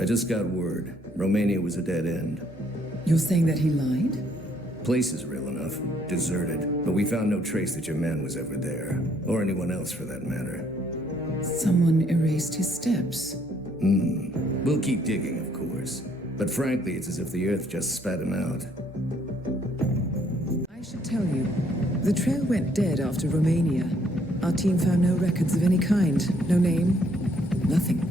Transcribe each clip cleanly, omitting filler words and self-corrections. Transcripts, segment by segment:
I just got word. Romania was a dead end. You're saying that he lied? Place is real enough. Deserted. But we found no trace that your man was ever there. Or anyone else for that matter. Someone erased his steps. We'll keep digging, of course. But frankly, it's as if the Earth just spat him out. I should tell you, the trail went dead after Romania. Our team found no records of any kind. No name. Nothing.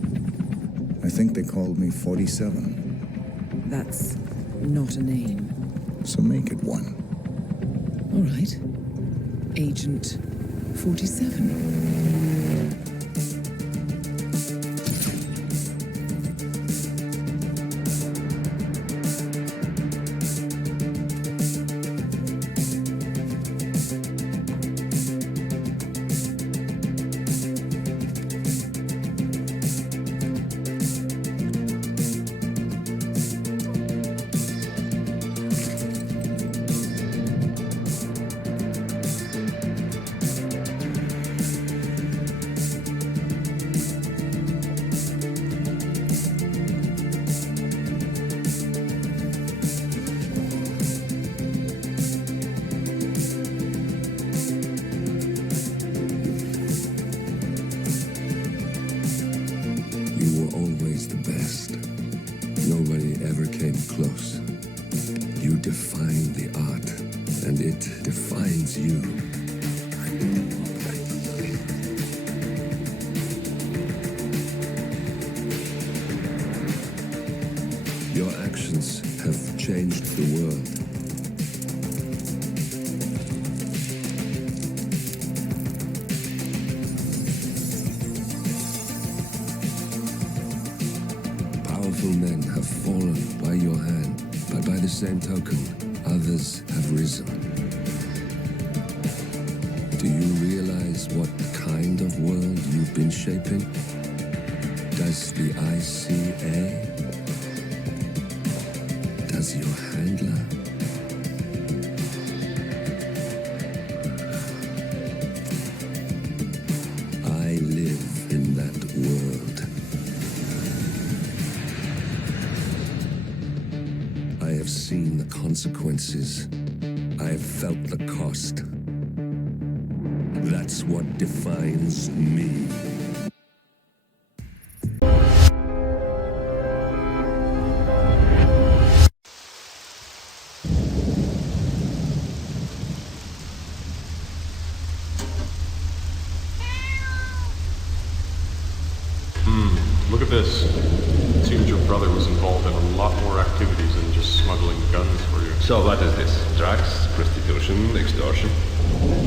I think they called me 47. That's not a name. So make it one. All right. Agent 47. You were always the best. Nobody ever came close. You define the art, and it defines you. Your actions have changed the world. Powerful men have fallen by your hand, but by the same token, others have risen. Do you realize what kind of world you've been shaping? Does the ICA? Does your handler? I live in that world. I have seen the consequences. I have felt the cost. That's what defines me. Look at this. It seems your brother was involved in a lot more activities than just smuggling guns for you. So what is this? Drugs, prostitution, extortion?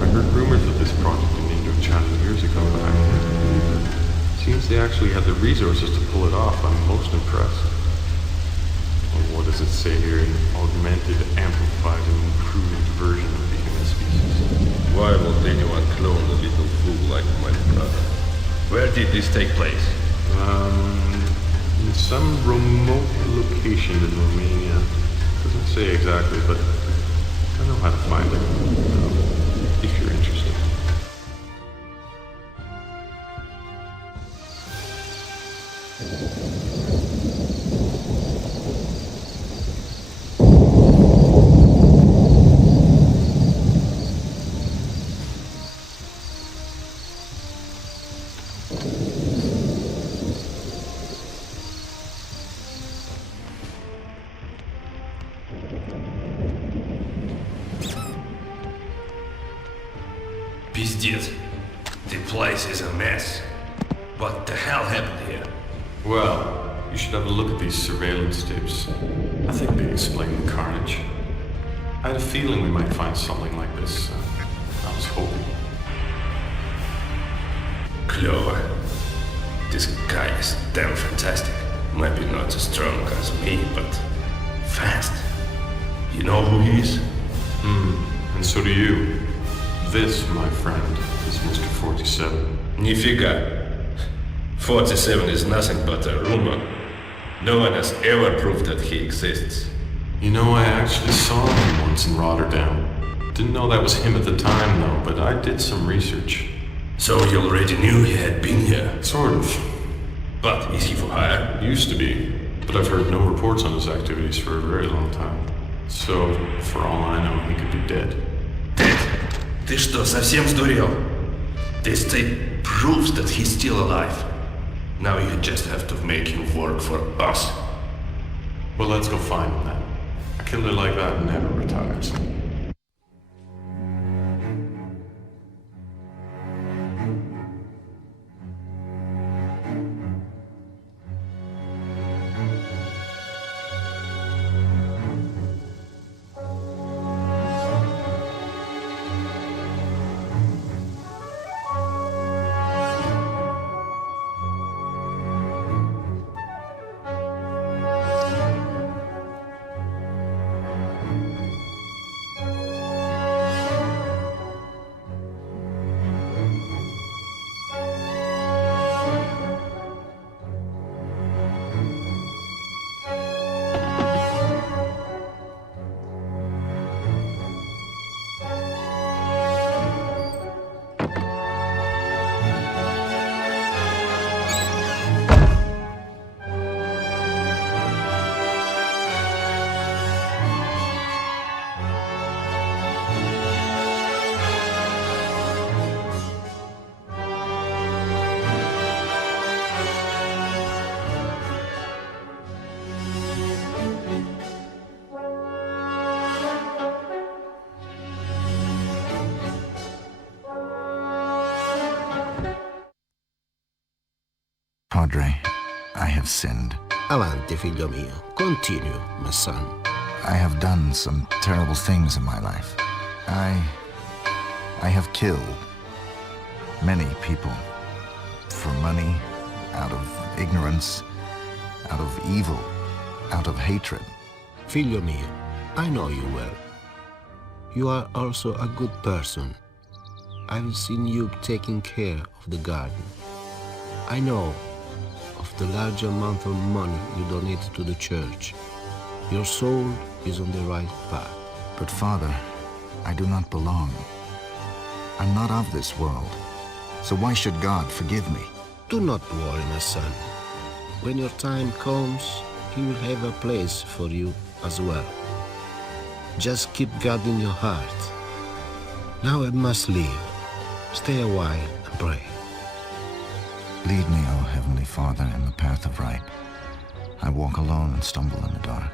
I heard rumors of this project in Indochina years ago, but I can't believe it. Seems they actually had the resources to pull it off. I'm most impressed. Well, what does it say here? An augmented, amplified, and improved version of the human species. Why would anyone clone a little fool like my brother? Where did this take place? In some remote location in Romania. Doesn't say exactly, but I know how to find it, if you're interested. Пиздец. The place is a mess. What the hell happened here? Well, you should have a look at these surveillance tapes. I think they explain the carnage. I had a feeling we might find something like this. I was hoping. Clover. This guy is damn fantastic. Maybe not as strong as me, but fast. You know who he is? And so do you. This, my friend, is Mr. 47. Нифига. 47 is nothing but a rumor. No one has ever proved that he exists. You know, I actually saw him once in Rotterdam. Didn't know that was him at the time, though, but I did some research. So you already knew he had been here? Sort of. But is he for hire? Used to be. but I've heard no reports on his activities for a very long time. So, for all I know, he could be dead. Dead? Ты что, совсем сдурел? This tape proves that he's still alive. Now you just have to make him work for us. Well, let's go find him then. A killer like that never retires. Padre, I have sinned. Avanti, figlio mio. Continue, my son. I have done some terrible things in my life. I have killed many people for money, out of ignorance, out of evil, out of hatred. Figlio mio, I know you well. You are also a good person. I've seen you taking care of the garden. I know of the large amount of money you donate to the church. Your soul is on the right path. But Father, I do not belong. I'm not of this world. So why should God forgive me? Do not worry, my son. When your time comes, He will have a place for you as well. Just keep God in your heart. Now I must leave. Stay a while and pray. Lead me, O Heavenly Father, in the path of right. I walk alone and stumble in the dark.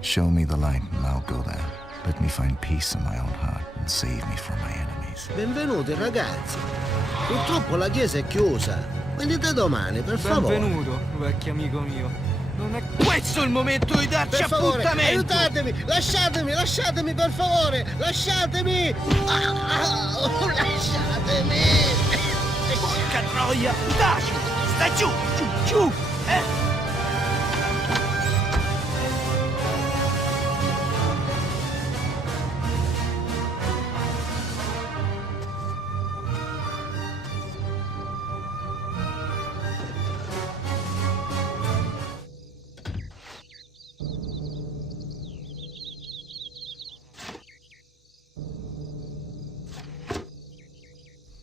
Show me the light and I'll go there. Let me find peace in my own heart and save me from my enemies. Benvenuti ragazzi. Purtroppo la chiesa è chiusa. Venite domani, per favore. Benvenuto, vecchio amico mio. Non è questo il momento di darci Per favore, appuntamento! aiutatemi! Lasciatemi, per favore! Lasciatemi! Lasciatemi! Porca troia! Dai! Stai giù! Giù!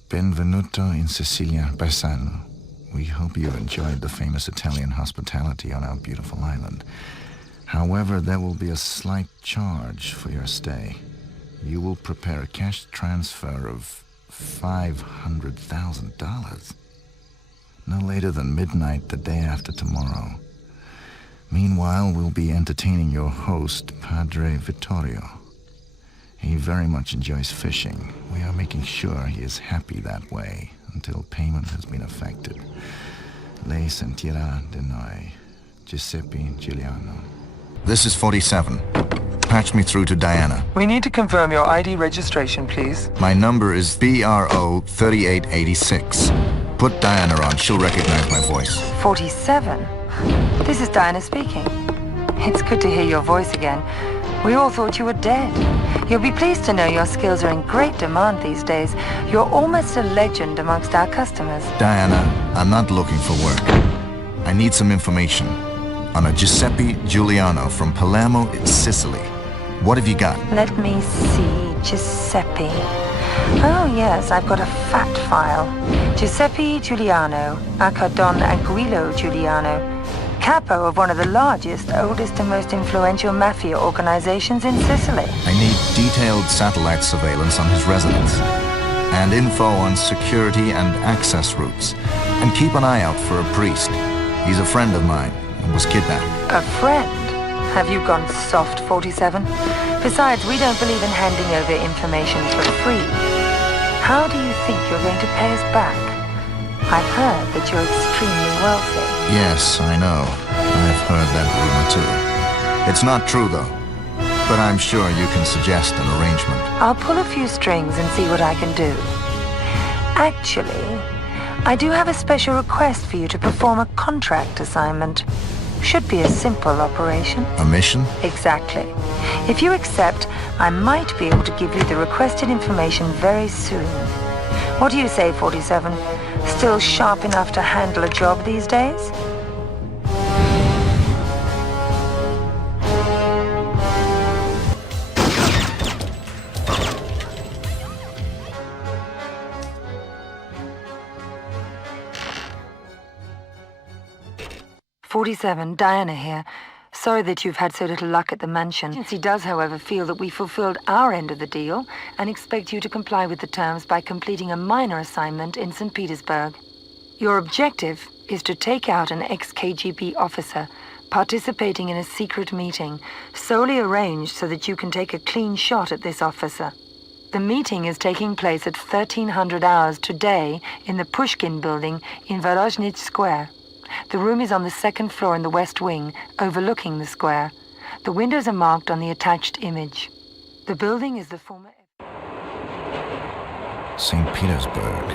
Benvenuto in Sicilia, Bassano. We hope you enjoyed the famous Italian hospitality on our beautiful island. However, there will be a slight charge for your stay. You will prepare a cash transfer of $500,000. No later than midnight the day after tomorrow. Meanwhile, we'll be entertaining your host, Padre Vittorio. He very much enjoys fishing. We are making sure he is happy that way until payment has been effected. Lei sentirà di noi. Giuseppe Giuliano. This is 47. Patch me through to Diana. We need to confirm your ID registration, please. My number is BRO 3886. Put Diana on. She'll recognize my voice. 47? This is Diana speaking. It's good to hear your voice again. We all thought you were dead. You'll be pleased to know your skills are in great demand these days. You're almost a legend amongst our customers. Diana, I'm not looking for work. I need some information on a Giuseppe Giuliano from Palermo, Sicily. What have you got? Let me see. Giuseppe. Oh, yes, I've got a fat file. Giuseppe Giuliano, aka Don Aguilo Giuliano. capo of one of the largest, oldest and most influential mafia organizations in Sicily. I need detailed satellite surveillance on his residence, and info on security and access routes. And keep an eye out for a priest. He's a friend of mine and was kidnapped. A friend? Have you gone soft, 47? Besides, we don't believe in handing over information for free. How do you think you're going to pay us back? I've heard that you're extremely wealthy. Yes, I know. I've heard that rumor too. It's not true, though. But I'm sure you can suggest an arrangement. I'll pull a few strings and see what I can do. Actually, I do have a special request for you to perform a contract assignment. Should be a simple operation. A mission? Exactly. If you accept, I might be able to give you the requested information very soon. What do you say, 47? Still sharp enough to handle a job these days? Diana here. Sorry that you've had so little luck at the mansion. He does, however, feel that we fulfilled our end of the deal and expect you to comply with the terms by completing a minor assignment in St. Petersburg. Your objective is to take out an ex-KGB officer participating in a secret meeting, solely arranged so that you can take a clean shot at this officer. The meeting is taking place at 1300 hours today in the Pushkin building in Vorozhnich Square. The room is on the second floor in the west wing, overlooking the square. The windows are marked on the attached image. The building is the former... St. Petersburg.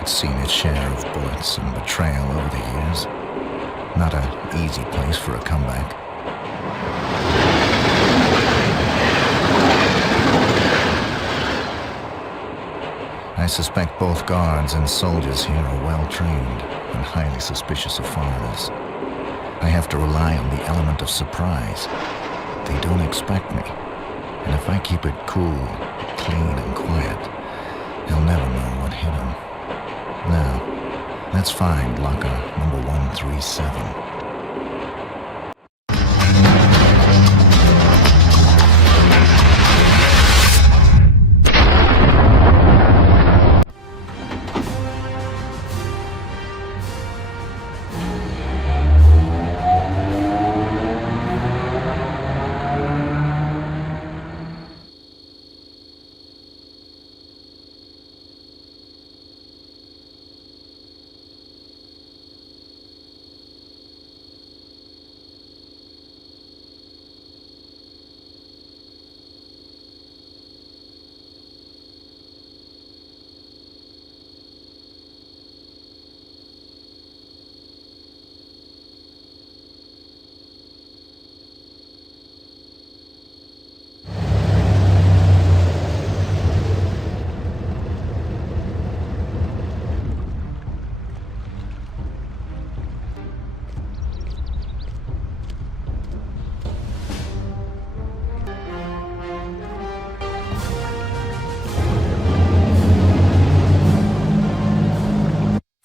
It's seen its share of bullets and betrayal over the years. Not an easy place for a comeback. I suspect both guards and soldiers here are well trained and highly suspicious of foreigners. I have to rely on the element of surprise. They don't expect me, and if I keep it cool, clean, and quiet, they'll never know what hit them. Now, let's find locker number 137.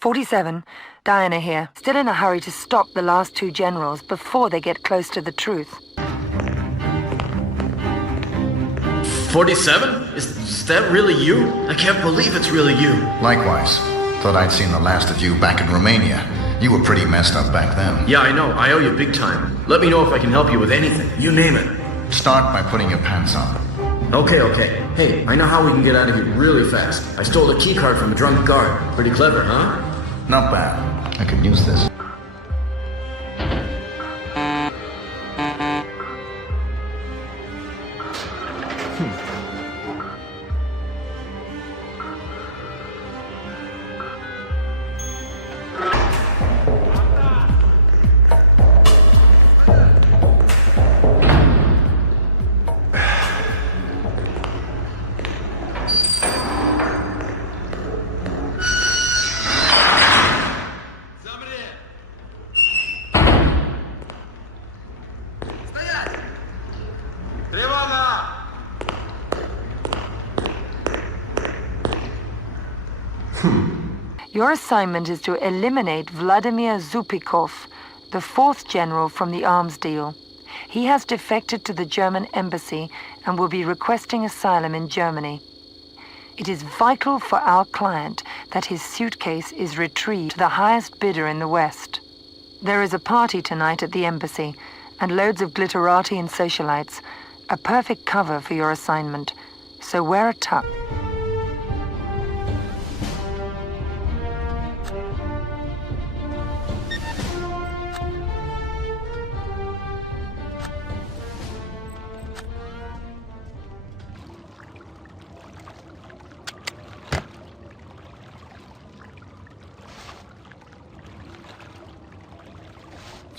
47, Diana here. Still in a hurry to stop the last two generals before they get close to the truth. 47? Is that really you? I can't believe it's really you. Likewise. Thought I'd seen the last of you back in Romania. You were pretty messed up back then. Yeah, I know. I owe you big time. Let me know if I can help you with anything. You name it. Start by putting your pants on. Okay. Hey, I know how we can get out of here really fast. I stole a keycard from a drunk guard. Pretty clever, huh? Not bad. I could use this. Your assignment is to eliminate Vladimir Zupikov, the 4th general from the arms deal. He has defected to the German embassy and will be requesting asylum in Germany. It is vital for our client that his suitcase is retrieved to the highest bidder in the West. There is a party tonight at the embassy, and loads of glitterati and socialites. A perfect cover for your assignment, so wear a tux.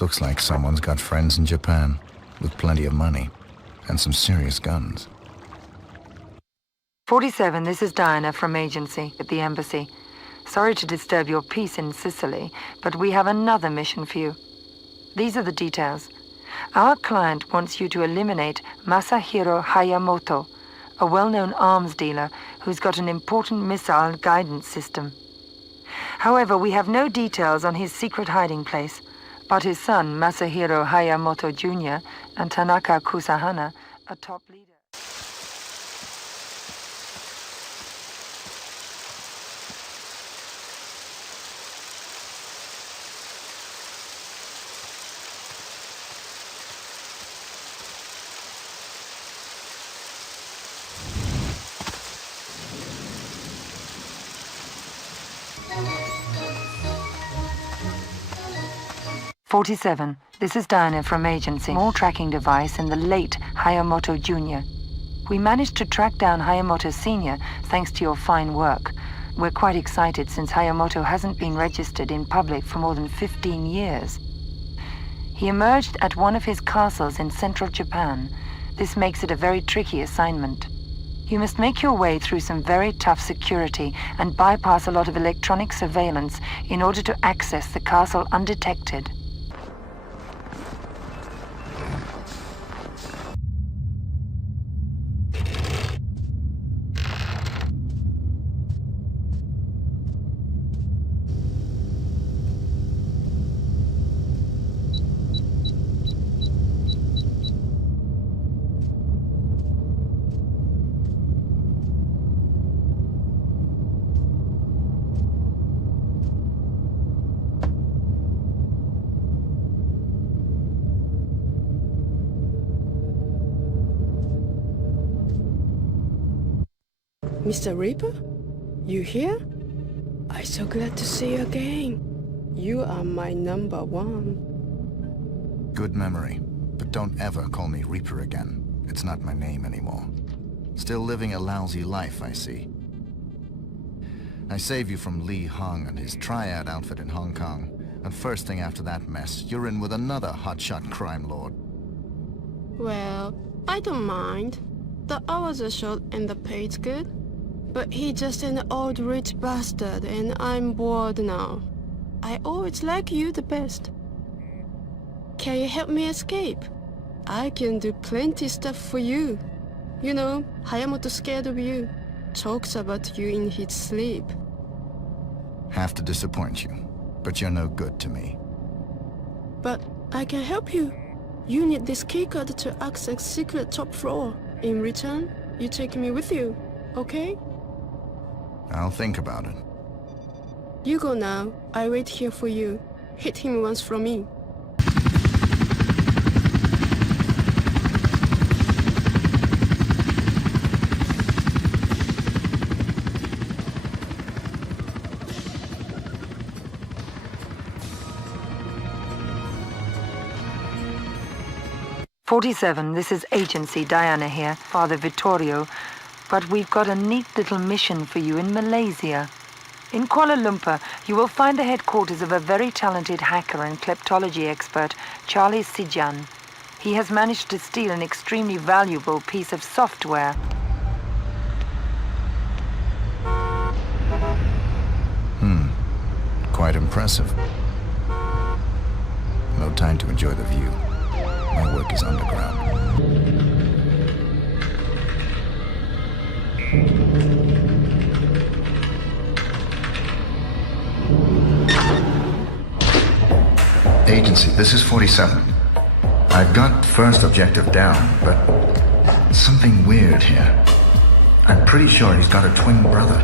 Looks like someone's got friends in Japan with plenty of money and some serious guns. 47, this is Diana from agency at the embassy. Sorry to disturb your peace in Sicily, but we have another mission for you. These are the details. Our client wants you to eliminate Masahiro Hayamoto, a well-known arms dealer who's got an important missile guidance system. However, we have no details on his secret hiding place, but his son, Masahiro Hayamoto Jr., and Tanaka Kusahana, a top leader. "47, this is Diana from agency. Small tracking device in the late Hayamoto Jr. We managed to track down Hayamoto Sr. thanks to your fine work. We're quite excited since Hayamoto hasn't been registered in public for more than 15 years. He emerged at one of his castles in central Japan. This makes it a very tricky assignment. You must make your way through some very tough security and bypass a lot of electronic surveillance in order to access the castle undetected. Mr. Reaper? You here? I'm so glad to see you again. You are my number one. Good memory, but don't ever call me Reaper again. It's not my name anymore. Still living a lousy life, I see. I saved you from Li Hong and his triad outfit in Hong Kong, and first thing after that mess, you're in with another hotshot crime lord. Well, I don't mind. The hours are short and the pay's good. But he's just an old rich bastard and I'm bored now. I always like you the best. Can you help me escape? I can do plenty stuff for you. You know, Hayamoto's scared of you. Talks about you in his sleep. Have to disappoint you, but you're no good to me. But I can help you. You need this keycard to access secret top floor. In return, you take me with you, okay? I'll think about it. You go now. I wait here for you. Hit him once from me. "47, this is Agency Diana here, Father Vittorio. But we've got a neat little mission for you in Malaysia. In Kuala Lumpur, you will find the headquarters of a very talented hacker and kleptology expert, Charlie Sijan. He has managed to steal an extremely valuable piece of software. Quite impressive. No time to enjoy the view. My work is underground. Agency, this is 47. I've got first objective down, but something weird here. I'm pretty sure he's got a twin brother.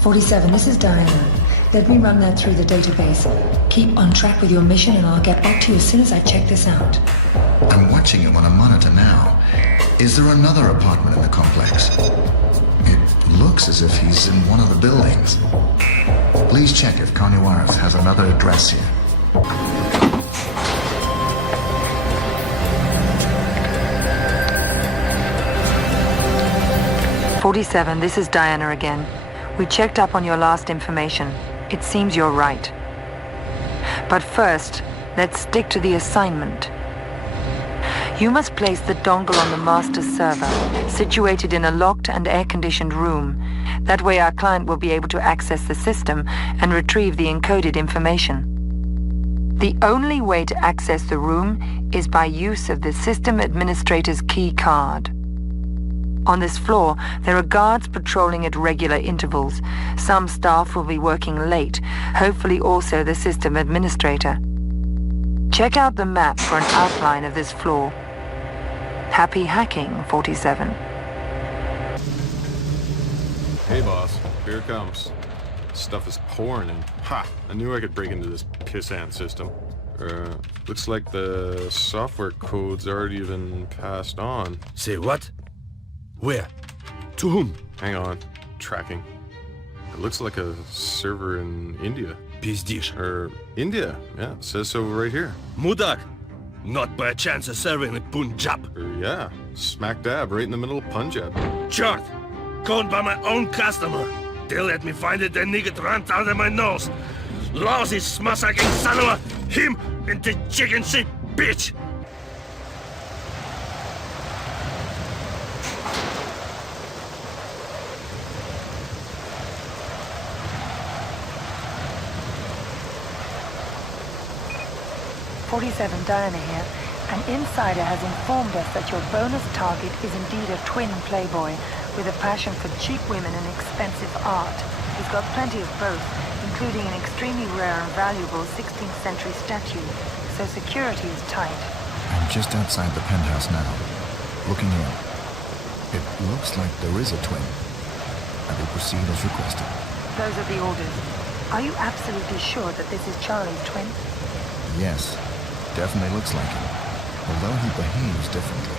47, this is Diana. Let me run that through the database. Keep on track with your mission and I'll get back to you as soon as I check this out. I'm watching him on a monitor now. Is there another apartment in the complex? It looks as if he's in one of the buildings. Please check if Carniwaris has another address here. "47, this is Diana again. We checked up on your last information. It seems you're right. But first, let's stick to the assignment. You must place the dongle on the master server, situated in a locked and air-conditioned room. That way our client will be able to access the system and retrieve the encoded information. The only way to access the room is by use of the system administrator's key card. On this floor, there are guards patrolling at regular intervals. Some staff will be working late, hopefully also the system administrator. Check out the map for an outline of this floor. Happy hacking, 47. Hey boss, here it comes. Stuff is pouring in. Ha! I knew I could break into this pissant system. Looks like the software code's already been passed on. Say what? Where? To whom? Hang on. Tracking. It looks like a server in India. Pizdish. India. Yeah, it says so right here. Mudak! Not by a chance a server in Punjab. Yeah, smack dab, right in the middle of Punjab. Chart! Code by my own customer. They let me find it, then nigga ran under my nose. Lousy smussacking son of a... Him into chicken shit, bitch! Diana here. An insider has informed us that your bonus target is indeed a twin playboy with a passion for cheap women and expensive art. He's got plenty of both, including an extremely rare and valuable 16th century statue, so security is tight. I'm just outside the penthouse now, looking in. It looks like there is a twin. I will proceed as requested. Those are the orders. Are you absolutely sure that this is Charlie's twin? Yes, definitely looks like him, although he behaves differently.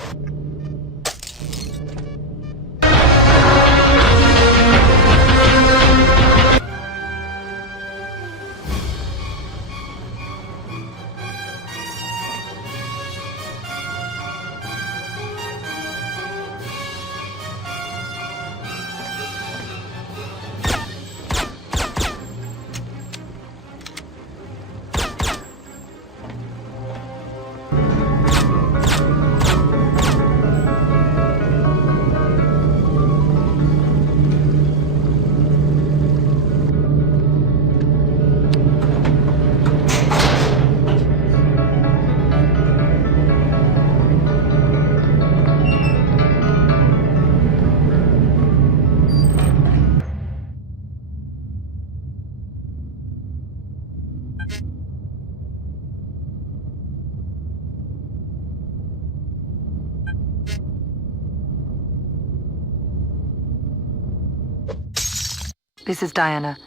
This is Diana.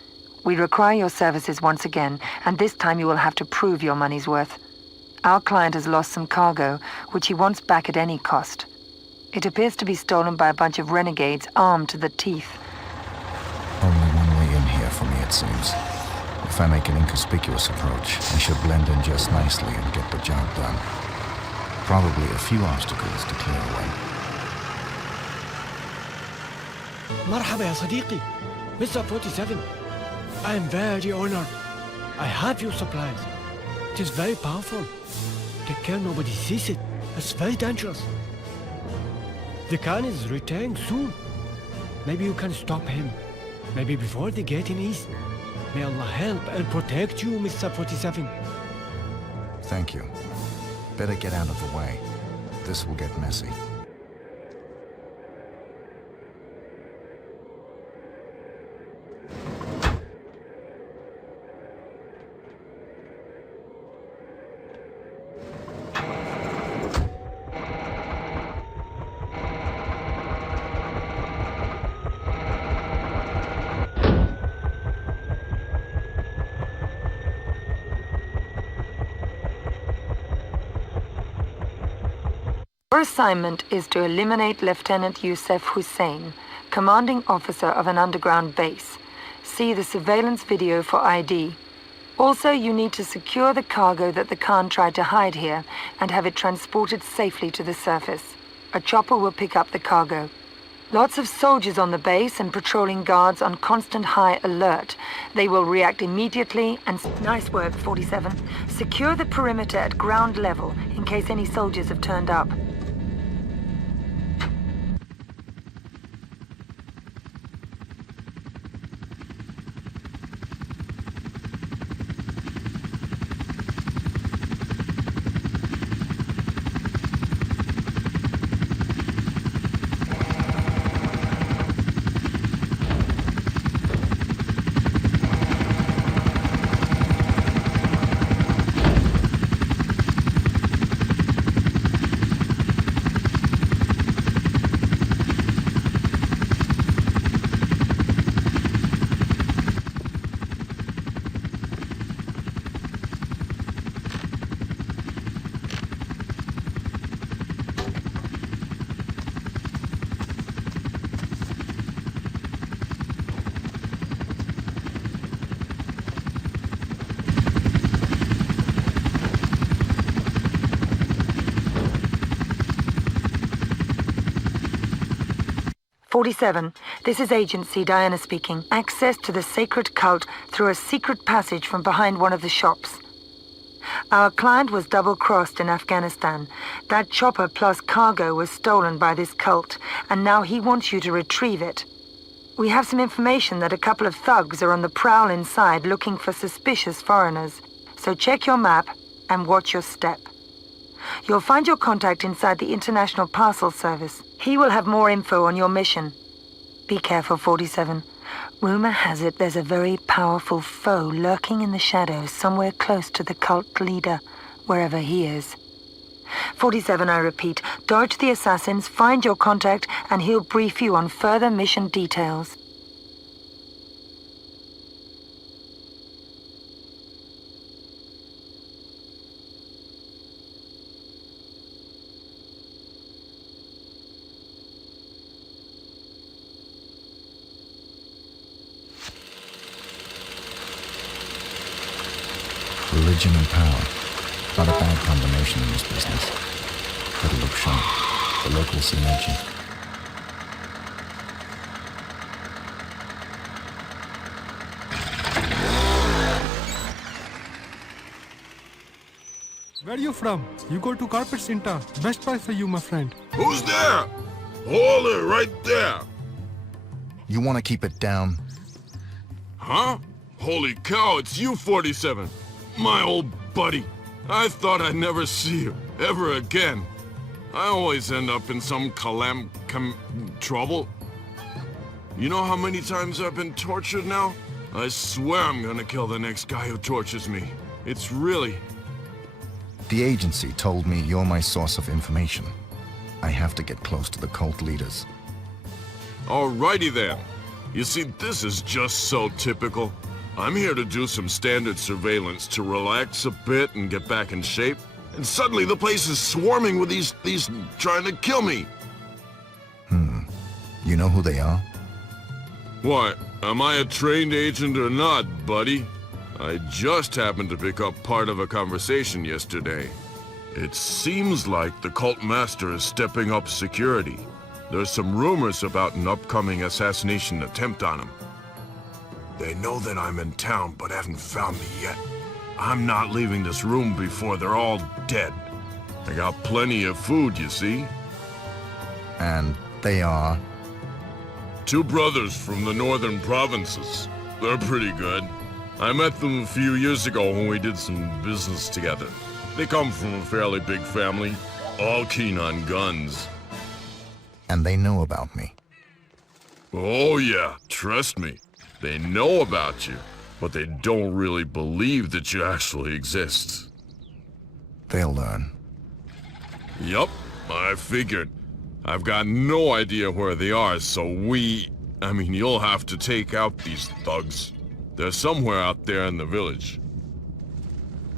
We require your services once again, and this time you will have to prove your money's worth. Our client has lost some cargo, which he wants back at any cost. It appears to be stolen by a bunch of renegades armed to the teeth. Only one way in here for me, it seems. If I make an inconspicuous approach, I should blend in just nicely and get the job done. Probably a few obstacles to clear away. مرحبا يا صديقي. Mr. 47, I am very honored. I have your supplies. It is very powerful. Take care nobody sees it. It's very dangerous. The Khan is returning soon. Maybe you can stop him. Maybe before they get in east. May Allah help and protect you, Mr. 47. Thank you. Better get out of the way. This will get messy. Your assignment is to eliminate Lieutenant Youssef Hussein, commanding officer of an underground base. See the surveillance video for ID. Also, you need to secure the cargo that the Khan tried to hide here and have it transported safely to the surface. A chopper will pick up the cargo. Lots of soldiers on the base and patrolling guards on constant high alert. They will react immediately and... Nice work, 47. Secure the perimeter at ground level in case any soldiers have turned up. "47. This is Agency, Diana speaking. Access to the sacred cult through a secret passage from behind one of the shops. Our client was double-crossed in Afghanistan. That chopper plus cargo was stolen by this cult, and now he wants you to retrieve it. We have some information that a couple of thugs are on the prowl inside looking for suspicious foreigners, so check your map and watch your step. You'll find your contact inside the International Parcel Service. He will have more info on your mission. Be careful, 47. Rumor has it there's a very powerful foe lurking in the shadows somewhere close to the cult leader, wherever he is. 47, I repeat, dodge the assassins, find your contact, and he'll brief you on further mission details. Religion and power. Not a bad combination in this business. Better look sharp. The locals see nature. Where are you from? You go to Carpet Cinta. Best price for you, my friend. Who's there? Hold it right there. You want to keep it down? Huh? Holy cow, it's you, 47. My old buddy. I thought I'd never see you, ever again. I always end up in some trouble. You know how many times I've been tortured now? I swear I'm gonna kill the next guy who tortures me. It's really... The agency told me you're my source of information. I have to get close to the cult leaders. Alrighty then. You see, this is just so typical. I'm here to do some standard surveillance to relax a bit and get back in shape. And suddenly the place is swarming with these trying to kill me. You know who they are? What? Am I a trained agent or not, buddy? I just happened to pick up part of a conversation yesterday. It seems like the cult master is stepping up security. There's some rumors about an upcoming assassination attempt on him. They know that I'm in town, but haven't found me yet. I'm not leaving this room before they're all dead. I got plenty of food, you see? And they are? 2 brothers from the northern provinces. They're pretty good. I met them a few years ago when we did some business together. They come from a fairly big family, all keen on guns. And they know about me? Oh yeah, trust me. They know about you, but they don't really believe that you actually exist. They'll learn. Yup, I figured. I've got no idea where they are, so you'll have to take out these thugs. They're somewhere out there in the village.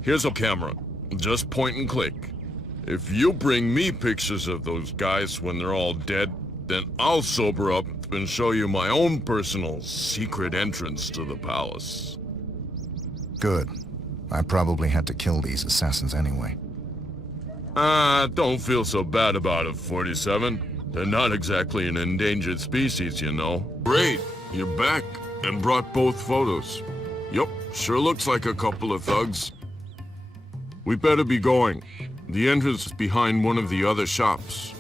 Here's a camera. Just point and click. If you bring me pictures of those guys when they're all dead, then I'll sober up and show you my own personal secret entrance to the palace. Good. I probably had to kill these assassins anyway. Don't feel so bad about it, 47. They're not exactly an endangered species, you know. Great, you're back and brought both photos. Yup, sure looks like a couple of thugs. We better be going. The entrance is behind one of the other shops.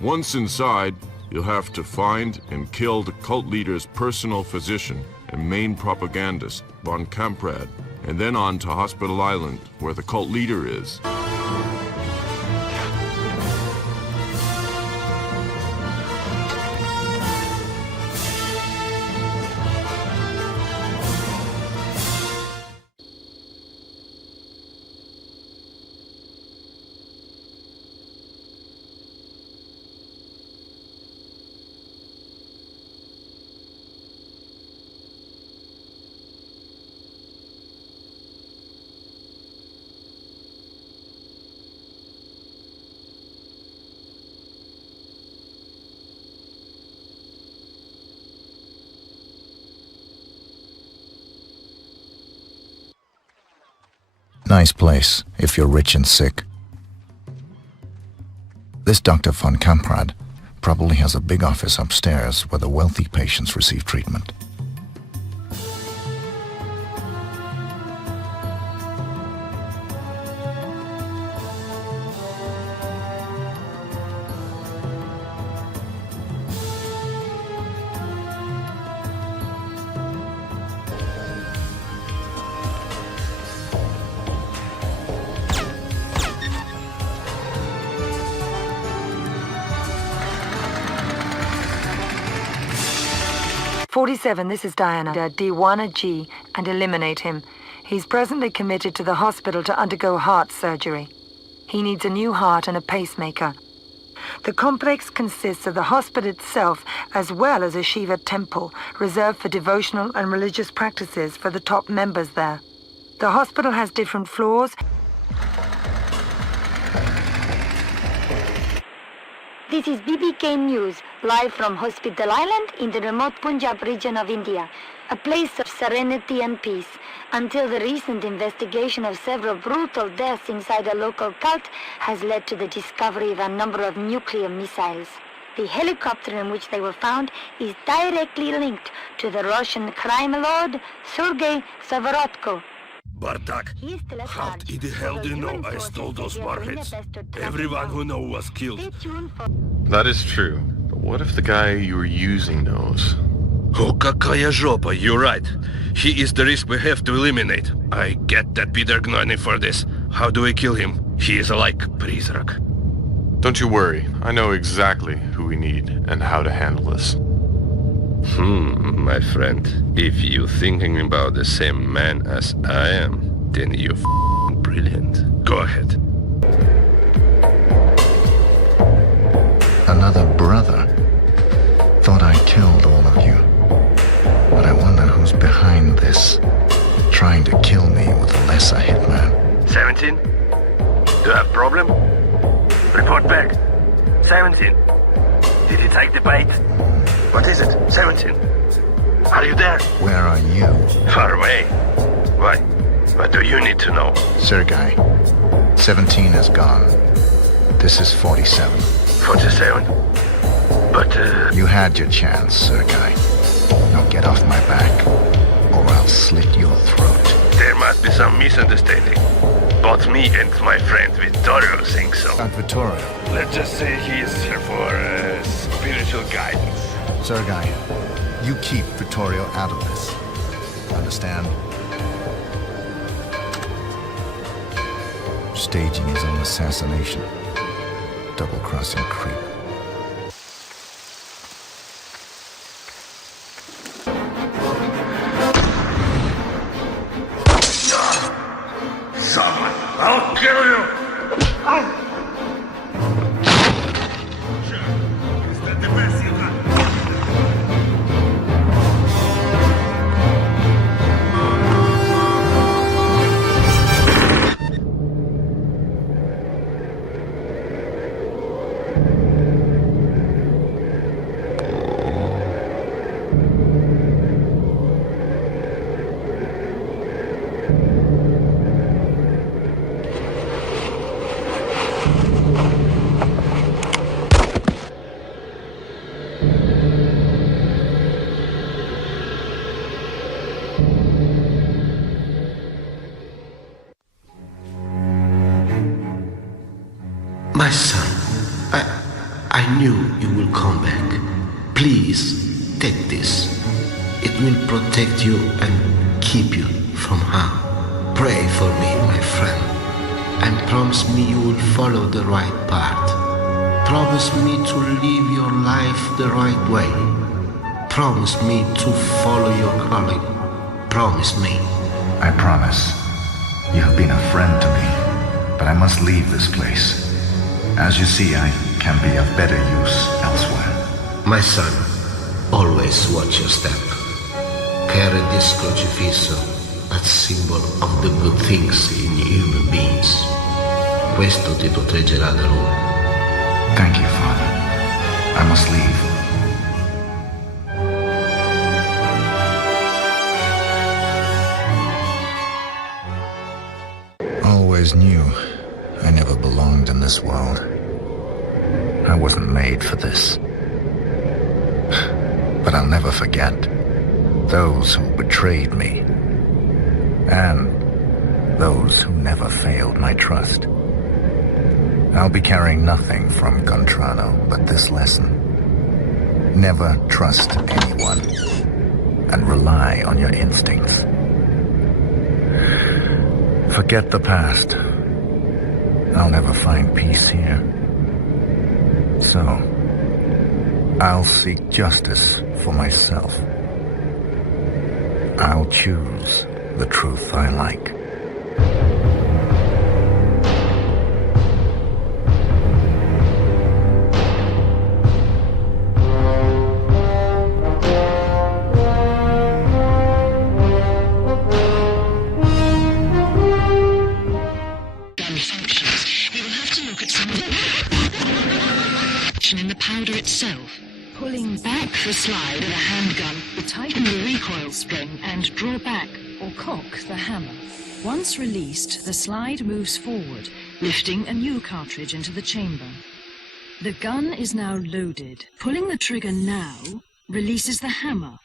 Once inside, you'll have to find and kill the cult leader's personal physician and main propagandist, von Kamprad, and then on to Hospital Island, where the cult leader is. Nice place, if you're rich and sick. This Dr. von Kamprad probably has a big office upstairs where the wealthy patients receive treatment. This is Diana. D1 G and eliminate him. He's presently committed to the hospital to undergo heart surgery. He needs a new heart and a pacemaker. The complex consists of the hospital itself as well as a Shiva temple reserved for devotional and religious practices for the top members there. The hospital has different floors. This is BBK News, live from Hospital Island in the remote Punjab region of India, a place of serenity and peace, until the recent investigation of several brutal deaths inside a local cult has led to the discovery of a number of nuclear missiles. The helicopter in which they were found is directly linked to the Russian crime lord Sergei Savarotko. Bartak, how in the hell do you know I stole those warheads? Everyone who knows was killed. That is true. But what if the guy you were using knows? Oh, какая жопа, you're right. He is the risk we have to eliminate. I get that Peter Gnani for this. How do we kill him? He is like призрак. Don't you worry. I know exactly who we need and how to handle this. My friend. If you're thinking about the same man as I am, then you're brilliant. Go ahead. Another brother. Thought I killed all of you. But I wonder who's behind this. Trying to kill me with a lesser hitman. 17? Do you have problem? Report back. 17. Did he take the bait? What is it? 17. Are you there? Where are you? Far away. Why? What do you need to know? Sergei, 17 is gone. This is 47. 47? But, You had your chance, Sergei. Now get off my back, or I'll slit your throat. There must be some misunderstanding. Both me and my friend Vittorio think so. Not Vittorio. Let's just say he is here for spiritual guidance. Sergei, you keep Vittorio out of this. Understand? Staging his own assassination. Double-crossing creep. Someone, I'll kill you! Is that the best you got? My son, I knew you will come back. Please, take this. It will protect you and keep you from harm. Pray for me, my friend, and promise me you will follow the right path. Promise me to live your life the right way. Promise me to follow your calling. Promise me. I promise. You have been a friend to me, but I must leave this place. As you see, I can be of better use elsewhere. My son, always watch your step. Carry this crocifisso, that symbol of the good things in human beings. Questo ti proteggerà da lui. Thank you, Father. I must leave. Always knew I never belonged in this world. I wasn't made for this. But I'll never forget those who betrayed me, and those who never failed my trust. I'll be carrying nothing from Gontrano but this lesson. Never trust anyone, and rely on your instincts. Forget the past. I'll never find peace here. So, I'll seek justice for myself. I'll choose the truth I like. In the powder itself. Pulling back the slide with a handgun will tighten the recoil spring and draw back or cock the hammer. Once released, the slide moves forward, lifting a new cartridge into the chamber. The gun is now loaded. Pulling the trigger now releases the hammer,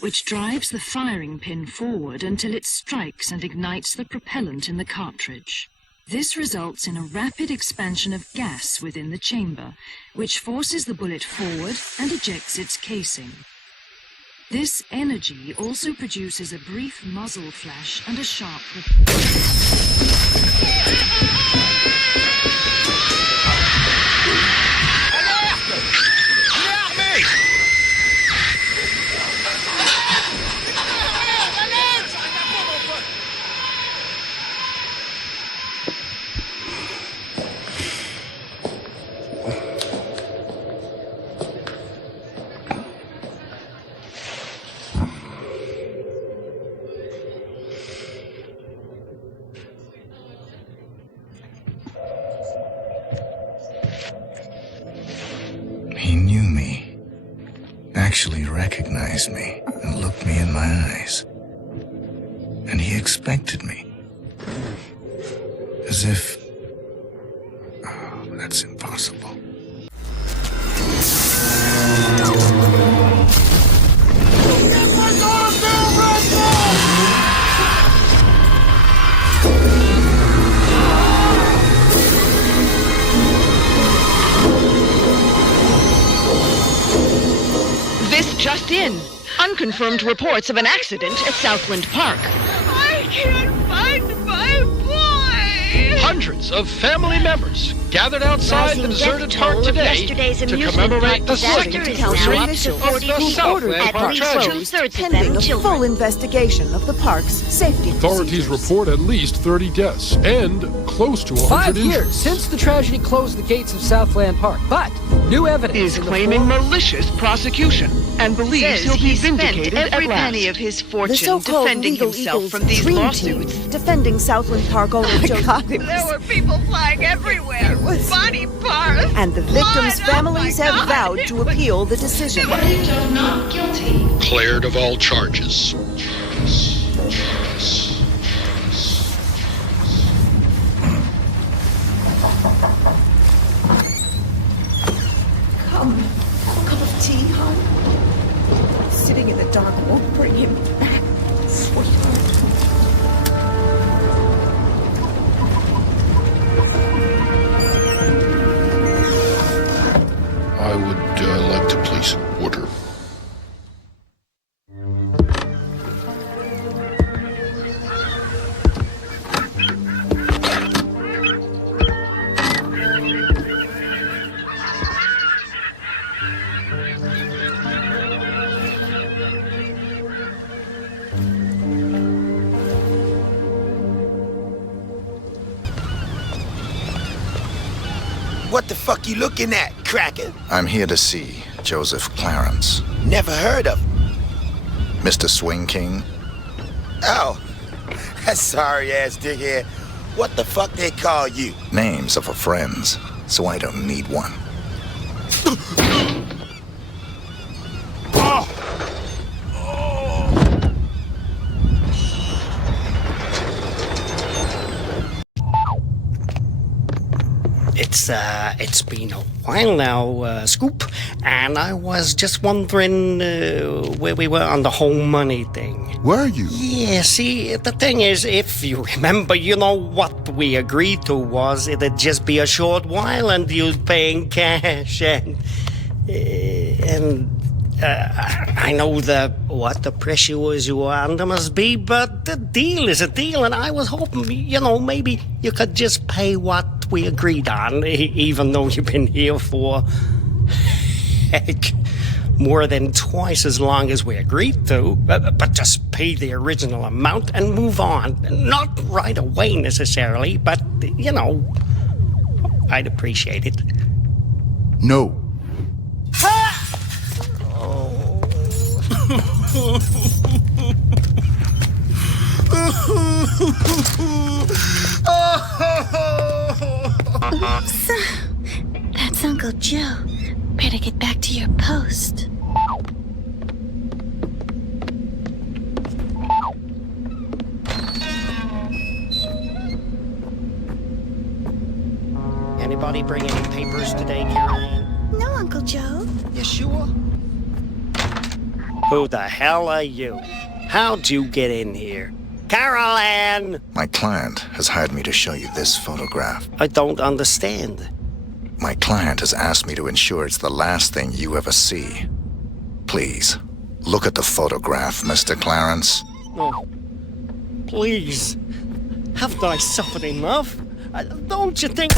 which drives the firing pin forward until it strikes and ignites the propellant in the cartridge. This results in a rapid expansion of gas within the chamber, which forces the bullet forward and ejects its casing. This energy also produces a brief muzzle flash and a sharp He knew me, actually recognized me, and looked me in my eyes. And he expected me. As if... Oh, that's impossible. This just in. Unconfirmed reports of an accident at Southland Park. I can't find my boy! Hundreds of family members gathered outside the deserted park today to commemorate the second anniversary of the Southland Park tragedy. Pending a full investigation of the park's safety Authorities report at least 30 deaths and close to 100 5 years injuries. since the tragedy closed the gates of Southland Park, but new evidence is claiming malicious prosecution and believes he'll be vindicated at every last. penny of his The fortune so-called defending Legal himself Eagles from these dream lawsuits. team defending Southland Park owner Joe. There were people flying everywhere. Body parts. And the victims' Blood, families oh my have God. vowed to appeal the decision. Not guilty. Cleared of all charges. Come, have a cup of tea, hon. Sitting in the dark won't bring him back, sweetheart. would like to place an order. What the fuck you looking at, Cracker? I'm here to see Joseph Clarence. Never heard of him. Mr. Swing King? Oh, that sorry-ass dickhead. What the fuck they call you? Names are for friends, so I don't need one. It's been a while now, Scoop, and I was just wondering where we were on the whole money thing. Were you? Yeah, see, the thing is, if you remember, you know what we agreed to was it'd just be a short while and you'd pay in cash, and I know what the pressure you were under must be, but the deal is a deal, and I was hoping, maybe you could just pay what we agreed on, even though you've been here for, heck, more than twice as long as we agreed to, but just pay the original amount and move on. Not right away necessarily, but, I'd appreciate it. No. Oops. That's Uncle Joe. Better get back to your post. Anybody bring any papers today, Caroline? No, Uncle Joe. You sure? Who the hell are you? How'd you get in here? Caroline! My client has hired me to show you this photograph. I don't understand. My client has asked me to ensure it's the last thing you ever see. Please, look at the photograph, Mr. Clarence. Oh, please. Haven't I suffered enough? Don't you think...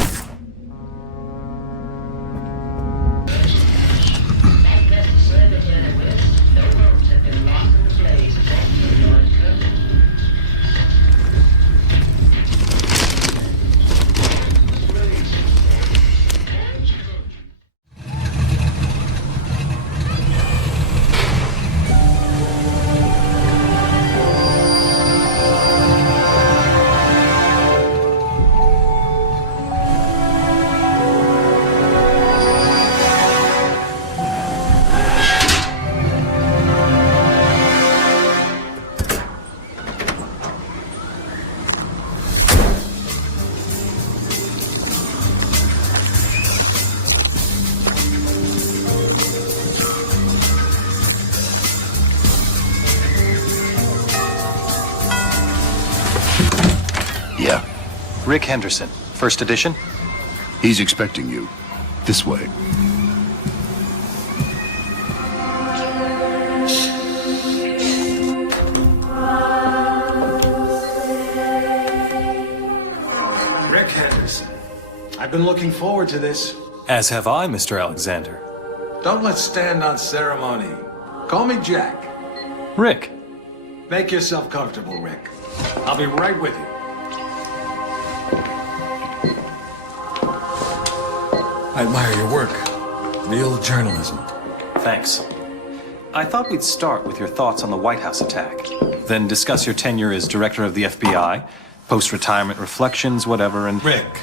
Yeah. Rick Henderson, first edition? He's expecting you. This way. Rick Henderson. I've been looking forward to this. As have I, Mr. Alexander. Don't let's stand on ceremony. Call me Jack. Rick. Make yourself comfortable, Rick. I'll be right with you. I admire your work. Real journalism. Thanks. I thought we'd start with your thoughts on the White House attack, then discuss your tenure as director of the FBI, post-retirement reflections, whatever, and... Rick.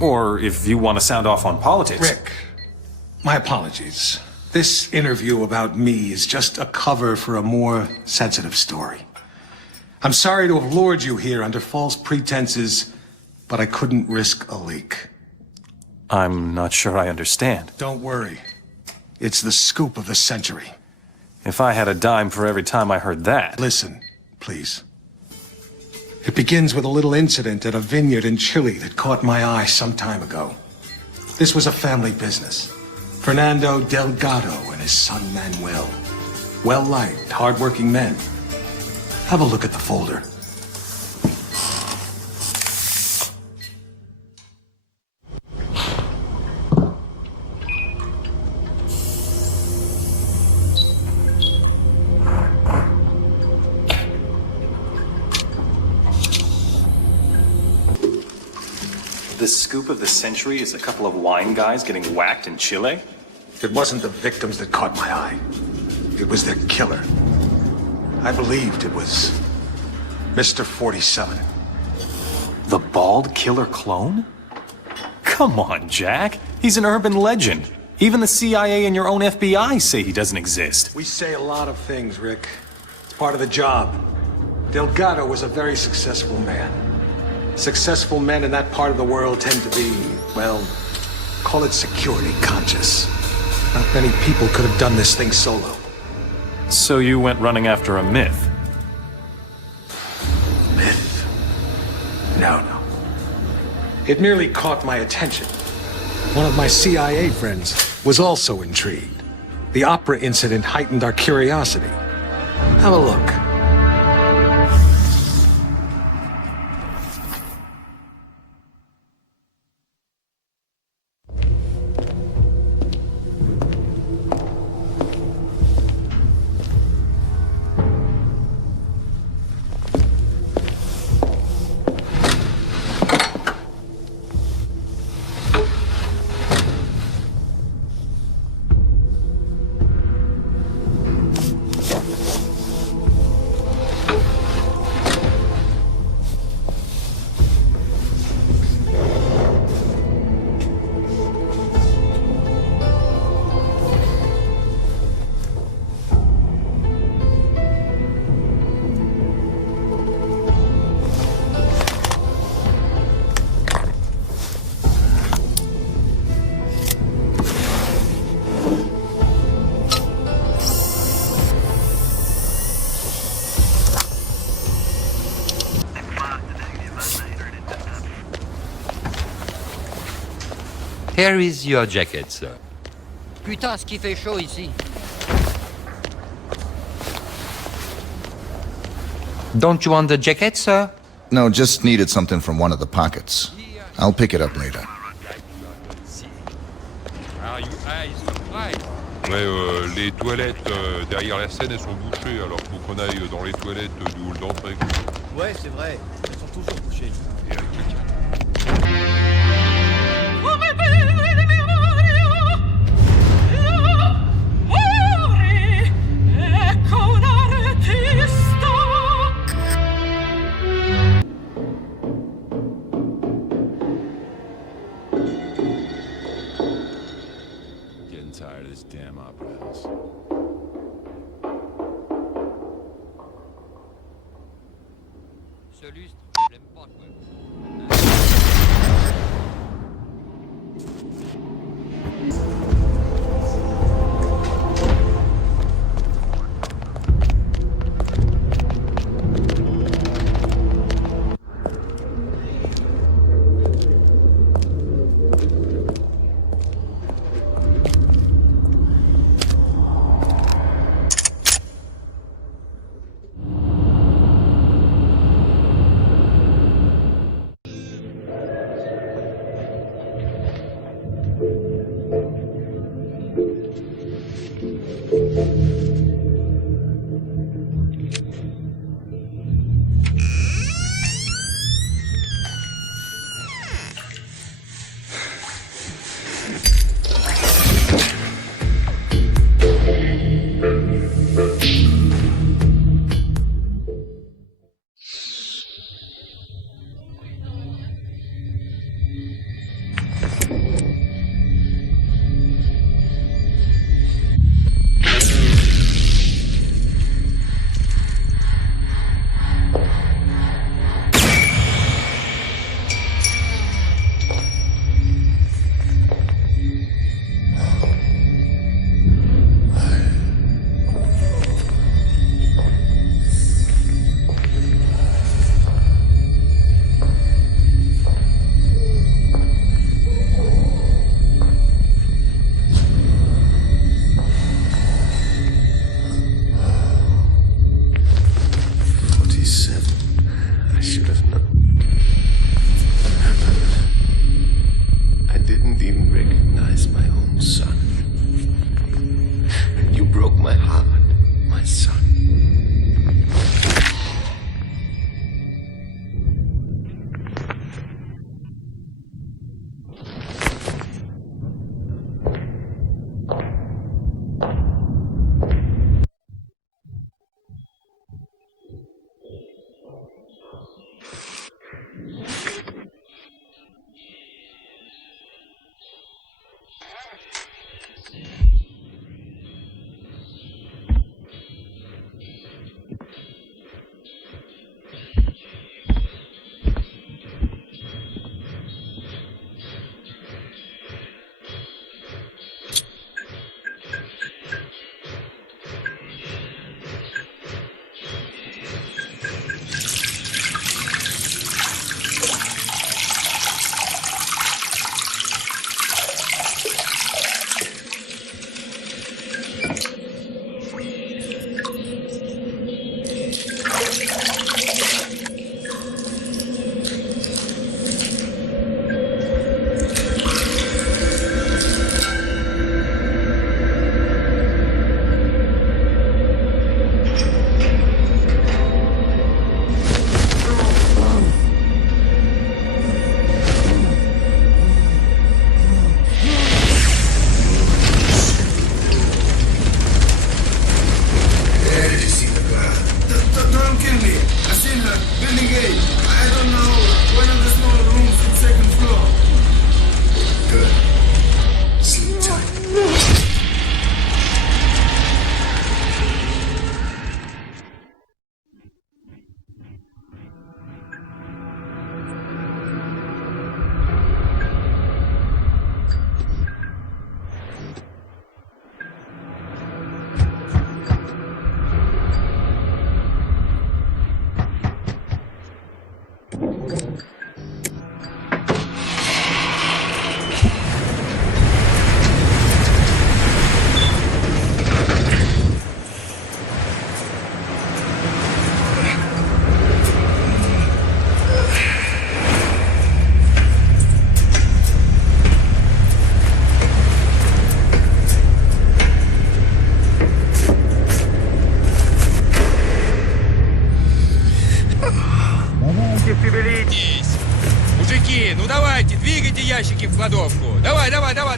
Or if you want to sound off on politics. Rick, my apologies. This interview about me is just a cover for a more sensitive story. I'm sorry to have lured you here under false pretenses, but I couldn't risk a leak. I'm not sure I understand. Don't worry. It's the scoop of the century. If I had a dime for every time I heard that... Listen, please. It begins with a little incident at a vineyard in Chile that caught my eye some time ago. This was a family business. Fernando Delgado and his son Manuel. Well-liked, hard-working men. Have a look at the folder. The scoop of the century is a couple of wine guys getting whacked in Chile? It wasn't the victims that caught my eye. It was their killer. I believed it was Mr. 47. The bald killer clone? Come on, Jack. He's an urban legend. Even the CIA and your own FBI say he doesn't exist. We say a lot of things, Rick. It's part of the job. Delgado was a very successful man. Successful men in that part of the world tend to be, well, call it security conscious. Not many people could have done this thing solo. So you went running after a myth? Myth? No. It merely caught my attention. One of my CIA friends was also intrigued. The opera incident heightened our curiosity. Have a look. Here is your jacket, sir. Putain, ce qui fait chaud ici. Don't you want the jacket, sir? No, just needed something from one of the pockets. I'll pick it up later. Ouais, les toilettes derrière la scène, elles sont bouchées, alors faut qu'on aille dans les toilettes du hall d'entrée. Ouais, c'est vrai, elles sont toujours bouchées. Et avec quelqu'un. Getting tired of this damn opera house. Ce lustre, je l'aime pas, quoi.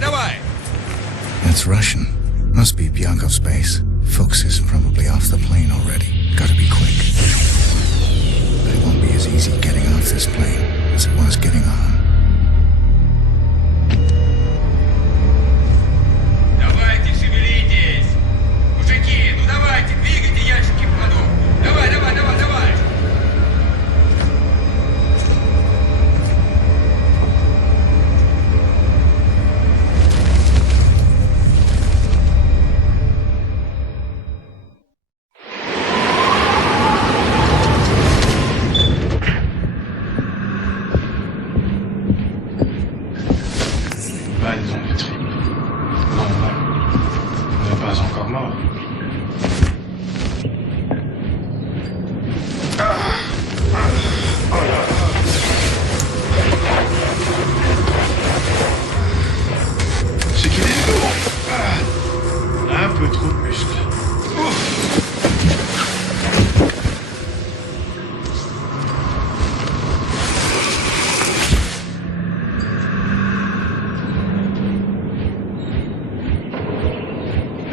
Давай! That's Russian. Must be Bianco's base. Fuchs is probably off the plane already. Gotta be quick. But it won't be as easy getting off this plane as it was getting on. Давайте, шевелитесь! Мужики, ну давайте, двигайте ящики в ходу! Давай! Ils ont pétri. Non, on n'est pas encore mort. C'est qu'il est lourd. Un peu trop de muscles.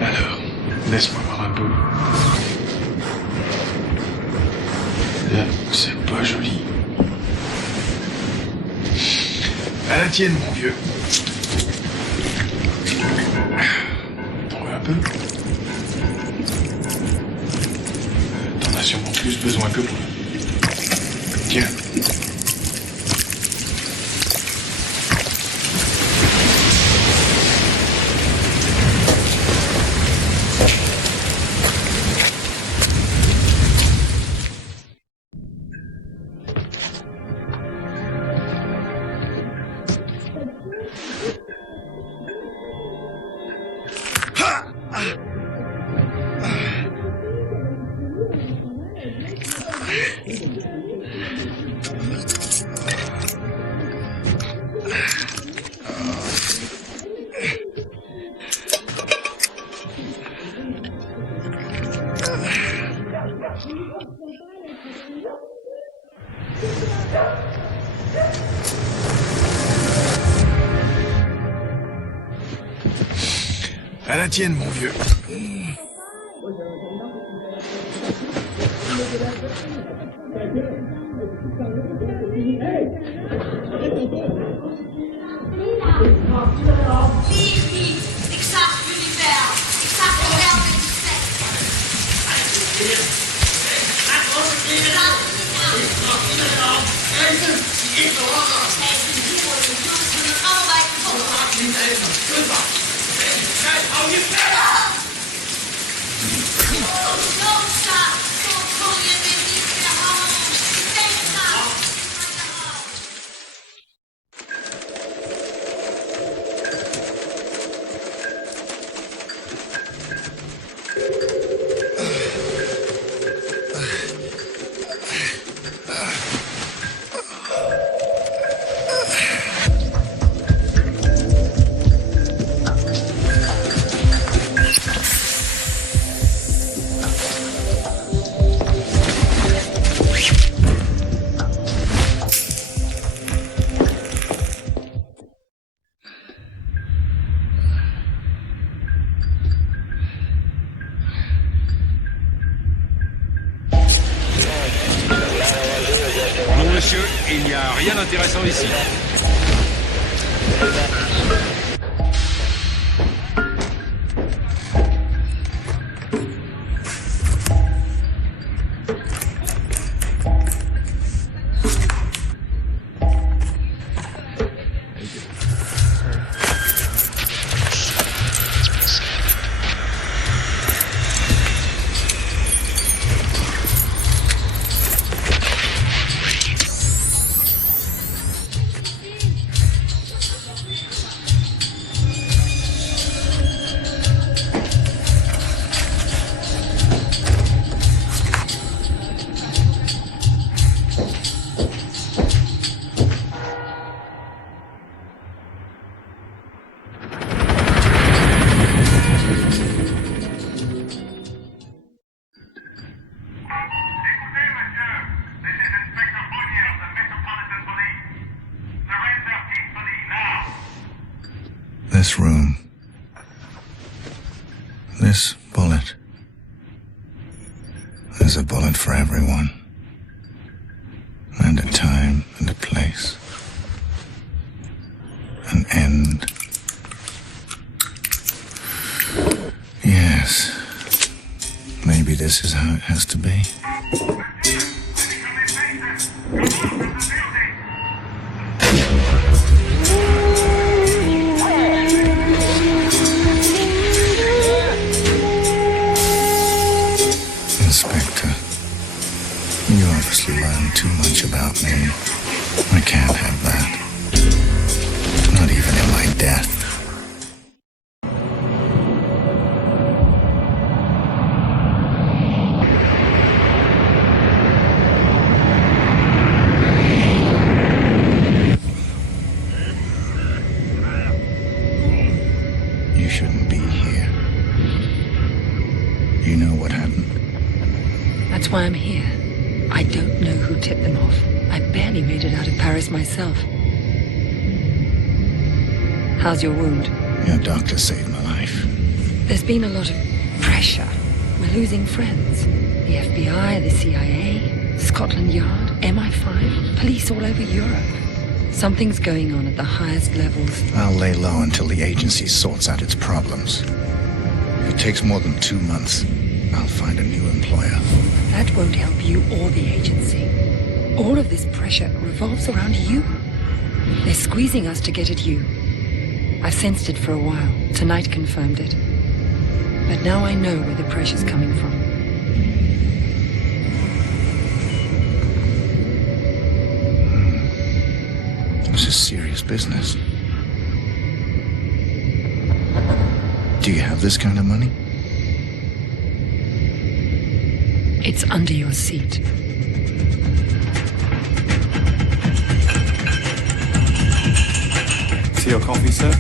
Alors, laisse-moi voir un peu. Là, c'est pas joli. À la tienne, mon vieux. T'en veux un peu? T'en as sûrement plus besoin que moi. Tiens. À la tienne, mon vieux. Ik zag jullie wel. Ik zag je wel met die seks. Hou je verder! Zo staat, zo kon je me niet meer houden. Tegenaan! Non, monsieur, il n'y a rien d'intéressant ici. this room. This bullet. There's a bullet for everyone. And a time and a place. An end. Yes. Maybe this is how it has to be. Inspector, you obviously learned too much about me. I can't have that. Not even in my death. You shouldn't be here. You know what happened? That's why I'm here. I don't know who tipped them off. I barely made it out of Paris myself. How's your wound? Your doctor saved my life. There's been a lot of pressure. We're losing friends. The FBI, the CIA, Scotland Yard, MI5, police all over Europe. Something's going on at the highest levels. I'll lay low until the agency sorts out its problems. If it takes more than 2 months, I'll find a new employer. That won't help you or the agency. All of this pressure revolves around you. They're squeezing us to get at you. I've sensed it for a while. Tonight confirmed it. But now I know where the pressure's coming from. This is serious business. Do you have this kind of money? It's under your seat. Tea or coffee, sir?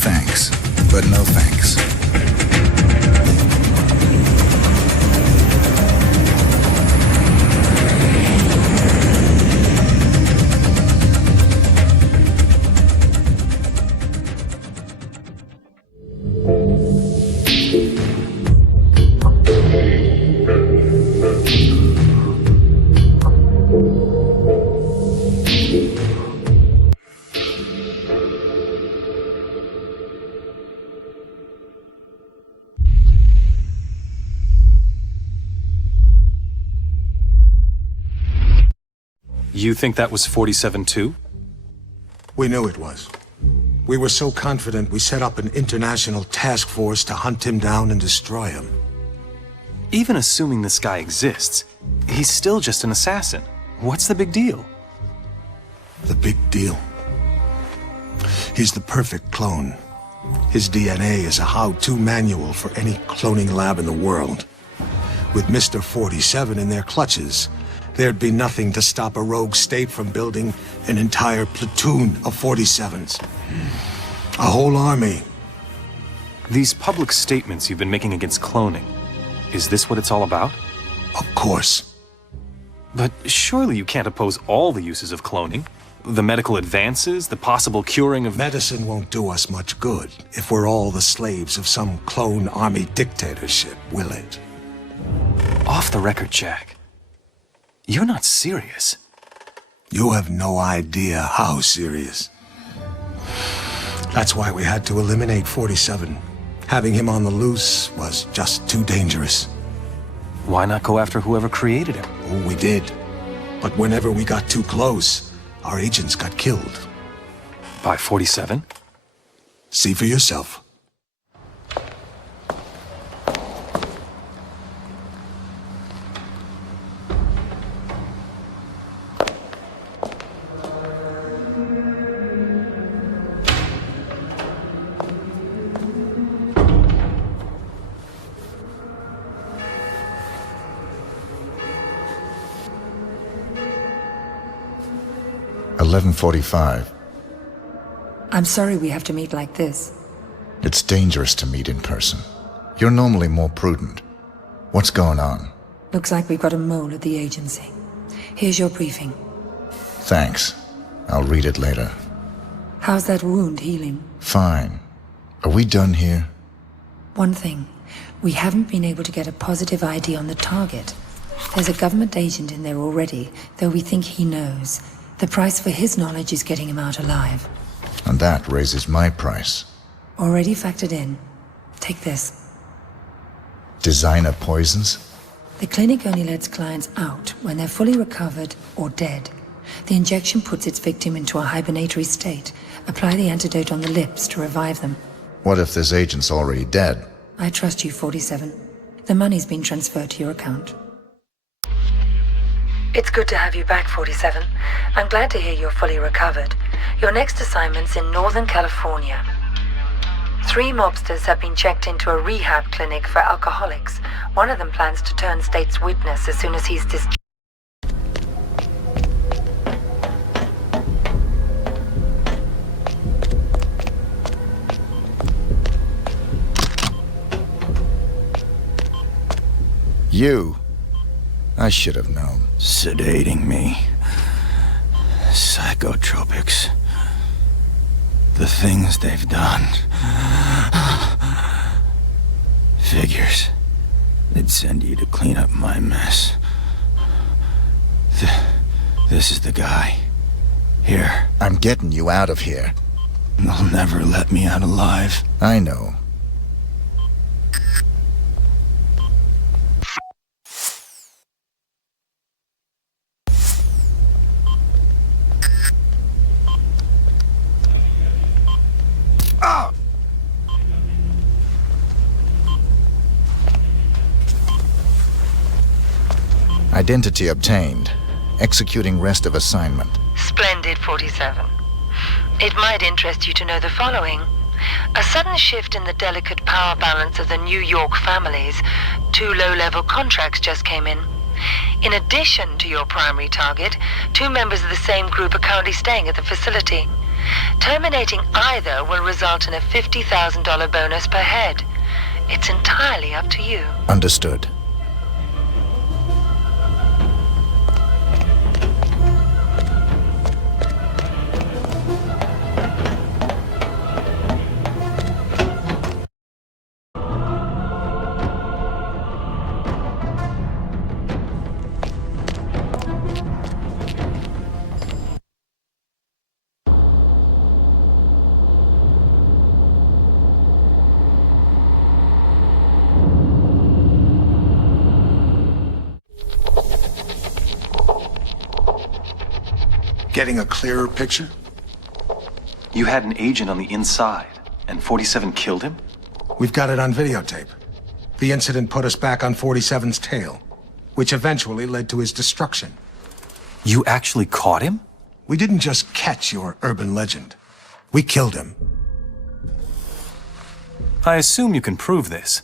Thanks, but no thanks. You think that was 47 too? We knew it was. We were so confident we set up an international task force to hunt him down and destroy him. Even assuming this guy exists, he's still just an assassin. What's the big deal? The big deal? He's the perfect clone. His DNA is a how-to manual for any cloning lab in the world. With Mr. 47 in their clutches, there'd be nothing to stop a rogue state from building an entire platoon of 47s. A whole army. These public statements you've been making against cloning, is this what it's all about? Of course. But surely you can't oppose all the uses of cloning. The medical advances, the possible curing of... Medicine won't do us much good if we're all the slaves of some clone army dictatorship, will it? Off the record, Jack. You're not serious. You have no idea how serious. That's why we had to eliminate 47. Having him on the loose was just too dangerous. Why not go after whoever created him? Oh, we did. But whenever we got too close, our agents got killed. By 47? See for yourself. $11:45. I'm sorry we have to meet like this. It's dangerous to meet in person. You're normally more prudent. What's going on? Looks like we've got a mole at the agency. Here's your briefing. Thanks. I'll read it later. How's that wound healing? Fine. Are we done here? One thing. We haven't been able to get a positive ID on the target. There's a government agent in there already, though we think he knows. The price for his knowledge is getting him out alive. And that raises my price. Already factored in. Take this. Designer poisons? The clinic only lets clients out when they're fully recovered or dead. The injection puts its victim into a hibernatory state. Apply the antidote on the lips to revive them. What if this agent's already dead? I trust you, 47. The money's been transferred to your account. It's good to have you back, 47. I'm glad to hear you're fully recovered. Your next assignment's in Northern California. 3 mobsters have been checked into a rehab clinic for alcoholics. One of them plans to turn state's witness as soon as he's discharged. You? I should have known. Sedating me. Psychotropics. The things they've done. Figures. They'd send you to clean up my mess. This is the guy. Here. I'm getting you out of here. They'll never let me out alive. I know. Identity obtained. Executing rest of assignment. Splendid, 47. It might interest you to know the following. A sudden shift in the delicate power balance of the New York families. 2 low-level contracts just came in. In addition to your primary target, 2 members of the same group are currently staying at the facility. Terminating either will result in a $50,000 bonus per head. It's entirely up to you. Understood. Getting a clearer picture? You had an agent on the inside, and 47 killed him? We've got it on videotape. The incident put us back on 47's tail, which eventually led to his destruction. You actually caught him? We didn't just catch your urban legend. We killed him. I assume you can prove this.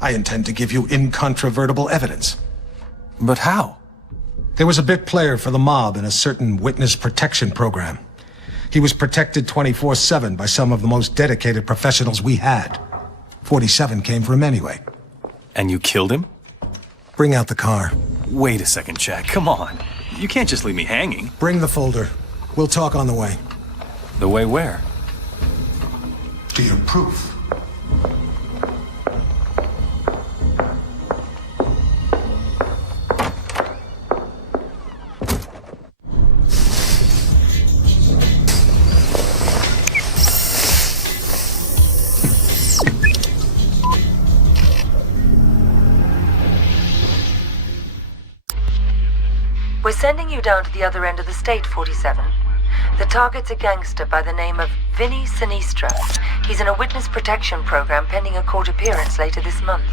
I intend to give you incontrovertible evidence. But how? There was a bit player for the mob in a certain witness protection program. He was protected 24/7 by some of the most dedicated professionals we had. 47 came for him anyway. And you killed him? Bring out the car. Wait a second, Jack. Come on. You can't just leave me hanging. Bring the folder. We'll talk on the way. The way where? To your proof. We're sending you down to the other end of the state, 47. The target's a gangster by the name of Vinny Sinistra. He's in a witness protection program pending a court appearance later this month.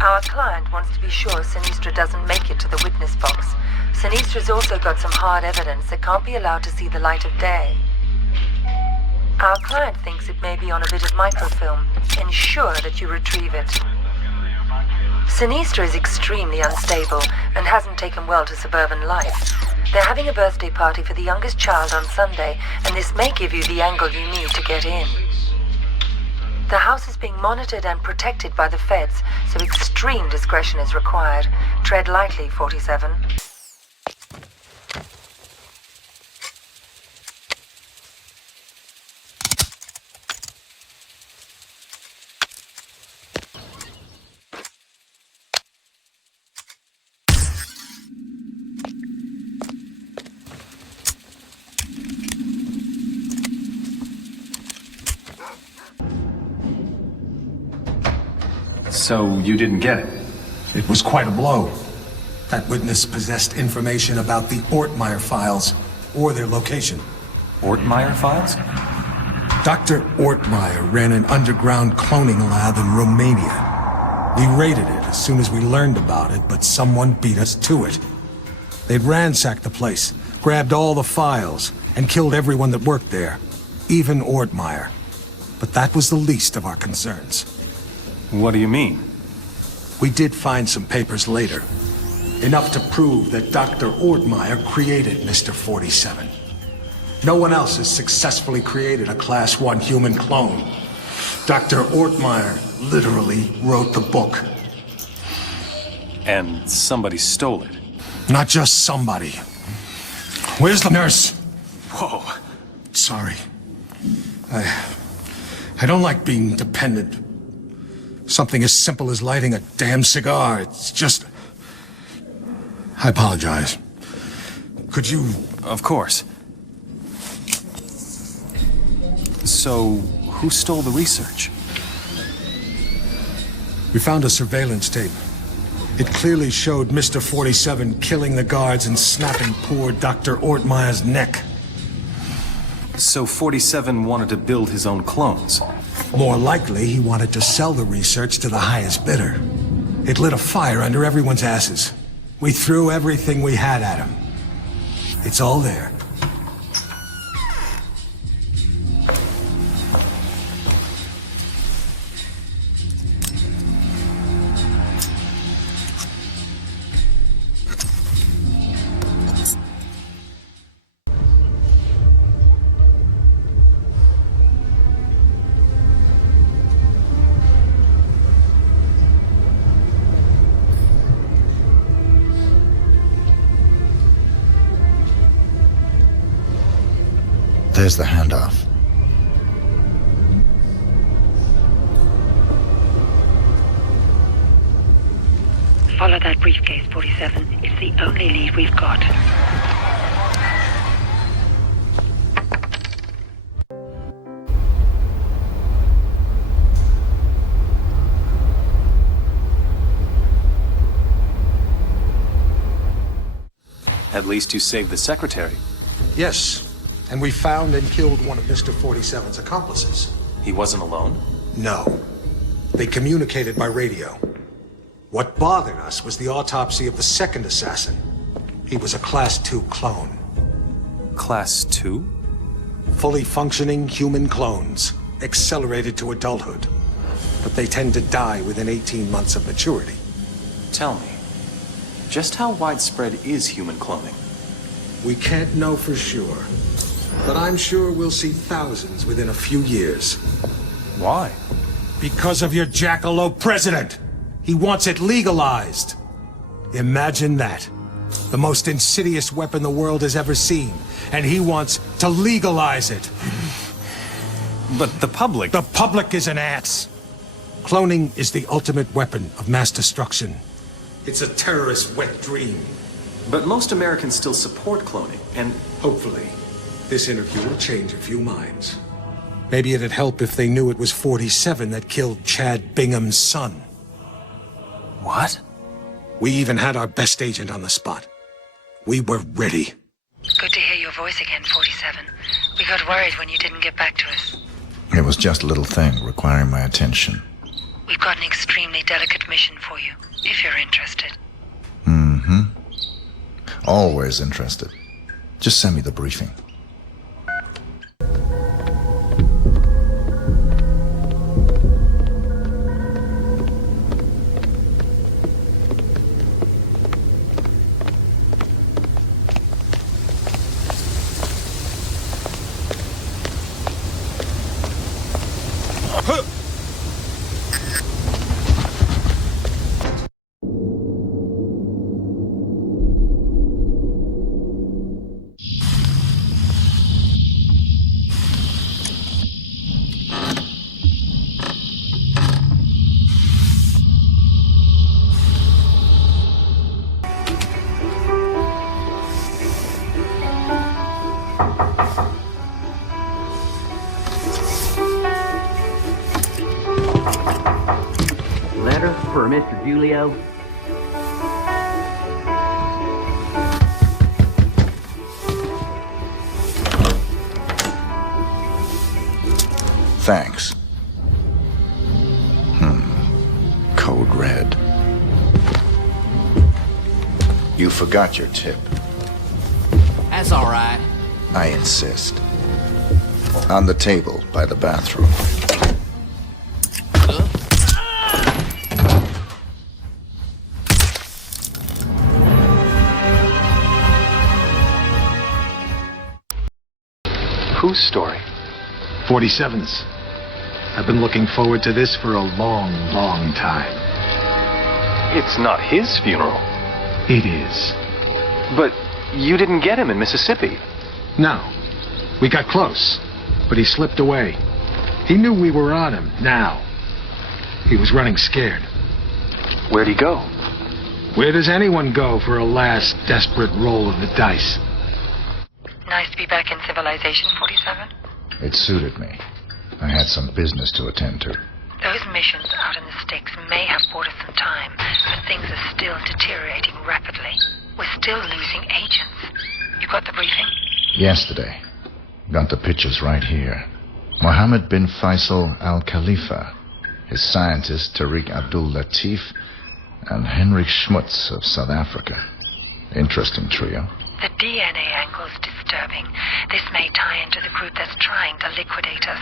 Our client wants to be sure Sinistra doesn't make it to the witness box. Sinistra's also got some hard evidence that can't be allowed to see the light of day. Our client thinks it may be on a bit of microfilm. Ensure that you retrieve it. Sinistra is extremely unstable and hasn't taken well to suburban life. They're having a birthday party for the youngest child on Sunday, and this may give you the angle you need to get in. The house is being monitored and protected by the feds, so extreme discretion is required. Tread lightly, 47. So you didn't get it? It was quite a blow. That witness possessed information about the Ortmeyer files, or their location. Ortmeyer files? Dr. Ortmeyer ran an underground cloning lab in Romania. We raided it as soon as we learned about it, but someone beat us to it. They'd ransacked the place, grabbed all the files, and killed everyone that worked there, even Ortmeyer. But that was the least of our concerns. What do you mean? We did find some papers later. Enough to prove that Dr. Ortmeyer created Mr. 47. No one else has successfully created a Class 1 human clone. Dr. Ortmeyer literally wrote the book. And somebody stole it? Not just somebody. Where's the nurse? Whoa. Sorry. I don't like being dependent. Something as simple as lighting a damn cigar, it's just... I apologize. Could you... Of course. So, who stole the research? We found a surveillance tape. It clearly showed Mr. 47 killing the guards and snapping poor Dr. Ortmeyer's neck. So 47 wanted to build his own clones? More likely, he wanted to sell the research to the highest bidder. It lit a fire under everyone's asses. We threw everything we had at him. It's all there. There's the handoff. Follow that briefcase, 47. It's the only lead we've got. At least you saved the secretary. Yes, and we found and killed one of Mr. 47's accomplices. He wasn't alone? No. They communicated by radio. What bothered us was the autopsy of the second assassin. He was a Class 2 clone. Class 2? Fully functioning human clones, accelerated to adulthood. But they tend to die within 18 months of maturity. Tell me, just how widespread is human cloning? We can't know for sure, but I'm sure we'll see thousands within a few years. Why? Because of your jackalope president! He wants it legalized! Imagine that. The most insidious weapon the world has ever seen, and he wants to legalize it. But the public... The public is an ass. Cloning is the ultimate weapon of mass destruction. It's a terrorist's wet dream. But most Americans still support cloning, and... Hopefully, this interview will change a few minds. Maybe it'd help if they knew it was 47 that killed Chad Bingham's son. What? We even had our best agent on the spot. We were ready. Good to hear your voice again, 47. We got worried when you didn't get back to us. It was just a little thing requiring my attention. We've got an extremely delicate mission for you, if you're interested. Mm-hmm. Always interested. Just send me the briefing. for Mr. Julio? Thanks. Code red. You forgot your tip. That's all right. I insist. On the table by the bathroom. Whose story? 47's. I've been looking forward to this for a long, long time. It's not his funeral. It is. But you didn't get him in Mississippi. No. We got close, but he slipped away. He knew we were on him, now. He was running scared. Where'd he go? Where does anyone go for a last desperate roll of the dice? Nice to be back in civilization, 47. It suited me. I had some business to attend to. Those missions out in the sticks may have bought us some time, but things are still deteriorating rapidly. We're still losing agents. You got the briefing? Yesterday. Got the pictures right here. Mohammed bin Faisal Al Khalifa, his scientist Tariq Abdul Latif, and Henrik Schmutz of South Africa. Interesting trio. The DNA angle's disturbing. This may tie into the group that's trying to liquidate us.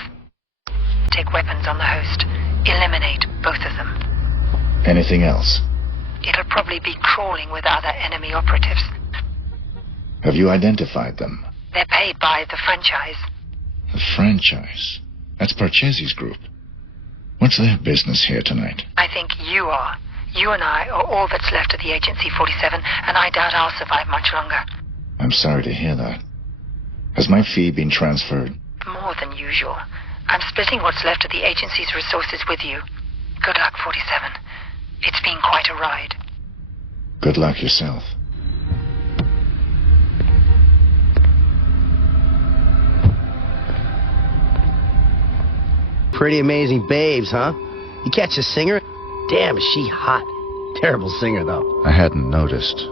Take weapons on the host. Eliminate both of them. Anything else? It'll probably be crawling with other enemy operatives. Have you identified them? They're paid by the franchise. The franchise? That's Parcheesi's group. What's their business here tonight? I think you are. You and I are all that's left of the agency, 47, and I doubt I'll survive much longer. I'm sorry to hear that. Has my fee been transferred? More than usual. I'm splitting what's left of the agency's resources with you. Good luck, 47. It's been quite a ride. Good luck yourself. Pretty amazing babes, huh? You catch a singer? Damn, is she hot. Terrible singer, though. I hadn't noticed.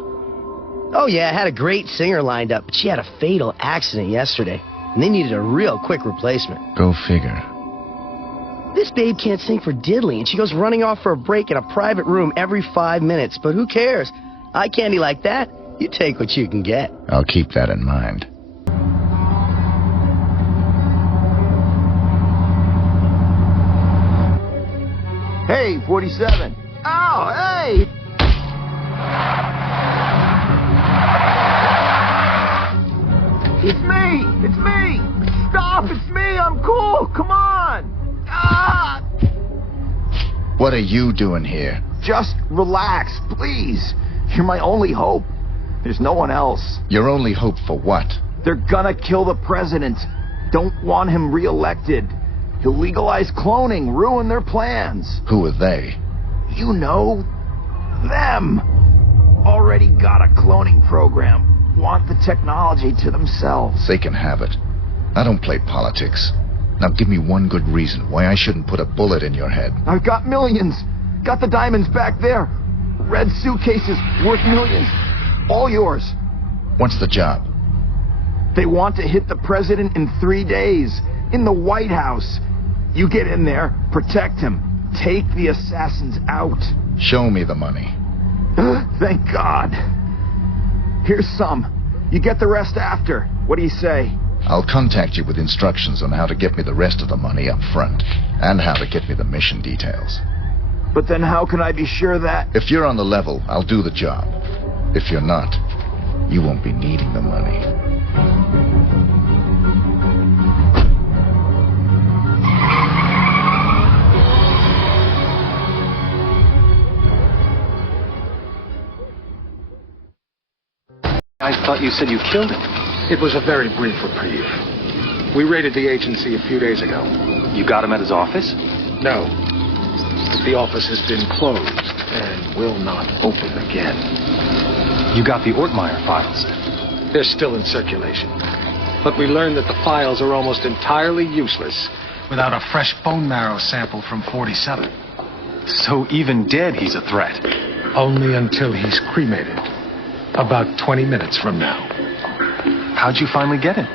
Oh, yeah, I had a great singer lined up, but she had a fatal accident yesterday, and they needed a real quick replacement. Go figure. This babe can't sing for diddly, and she goes running off for a break in a private room every 5 minutes. But who cares? Eye candy like that, you take what you can get. I'll keep that in mind. Hey, 47. Oh, hey! It's me! It's me! Stop! It's me! I'm cool! Come on! Ah! What are you doing here? Just relax, please. You're my only hope. There's no one else. Your only hope for what? They're gonna kill the president. Don't want him reelected. He'll legalize cloning, ruin their plans. Who are they? You know, them. Already got a cloning program. Want the technology to themselves. They can have it. I don't play politics. Now give me one good reason why I shouldn't put a bullet in your head. I've got millions. Got the diamonds back there. Red suitcases worth millions. All yours. What's the job? They want to hit the president in 3 days. In the White House. You get in there, protect him. Take the assassins out. Show me the money. Thank God. Here's some. You get the rest after. What do you say? I'll contact you with instructions on how to get me the rest of the money up front, and how to get me the mission details. But then how can I be sure that... If you're on the level, I'll do the job. If you're not, you won't be needing the money. I thought you said you killed him. It was a very brief reprieve. We raided the agency a few days ago. You got him at his office? No. But the office has been closed and will not open again. You got the Ortmeyer files? They're still in circulation. But we learned that the files are almost entirely useless without a fresh bone marrow sample from 47. So even dead, he's a threat. Only until he's cremated. About 20 minutes from now. How'd you finally get him?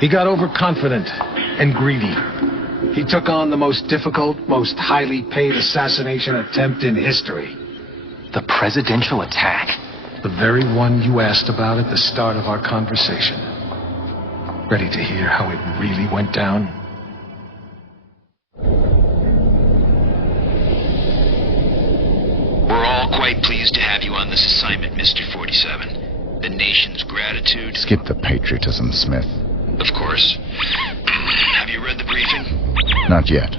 He got overconfident and greedy. He took on the most difficult, most highly paid assassination attempt in history. The presidential attack? The very one you asked about at the start of our conversation. Ready to hear how it really went down? We're all quite pleased to have you on this assignment, Mr. 47. The nation's gratitude... Skip the patriotism, Smith. Of course. Have you read the briefing? Not yet.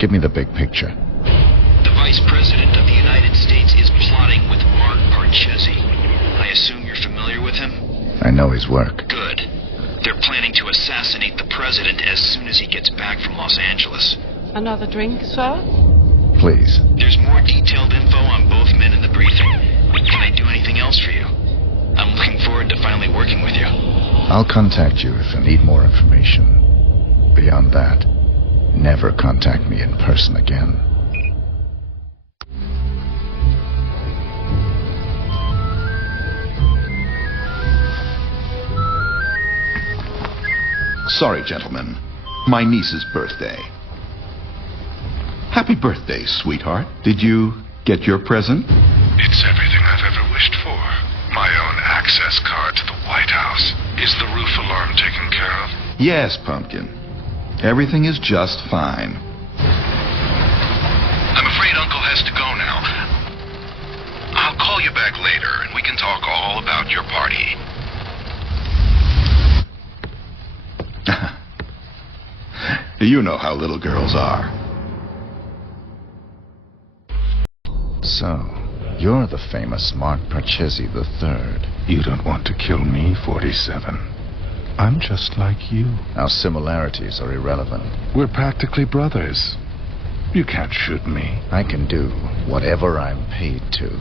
Give me the big picture. The Vice President of the United States is plotting with Mark Parchesi. I assume you're familiar with him? I know his work. Good. They're planning to assassinate the president as soon as he gets back from Los Angeles. Another drink, sir? Please. There's more detailed info on both men in the briefing. Can I do anything else for you? I'm looking forward to finally working with you. I'll contact you if I need more information. Beyond that, never contact me in person again. Sorry, gentlemen. My niece's birthday. Happy birthday, sweetheart. Did you get your present? It's everything I've ever wished for. My own access card to the White House. Is the roof alarm taken care of? Yes, Pumpkin. Everything is just fine. I'm afraid Uncle has to go now. I'll call you back later and we can talk all about your party. You know how little girls are. So, you're the famous Mark Parchesi III. You don't want to kill me, 47. I'm just like you. Our similarities are irrelevant. We're practically brothers. You can't shoot me. I can do whatever I'm paid to.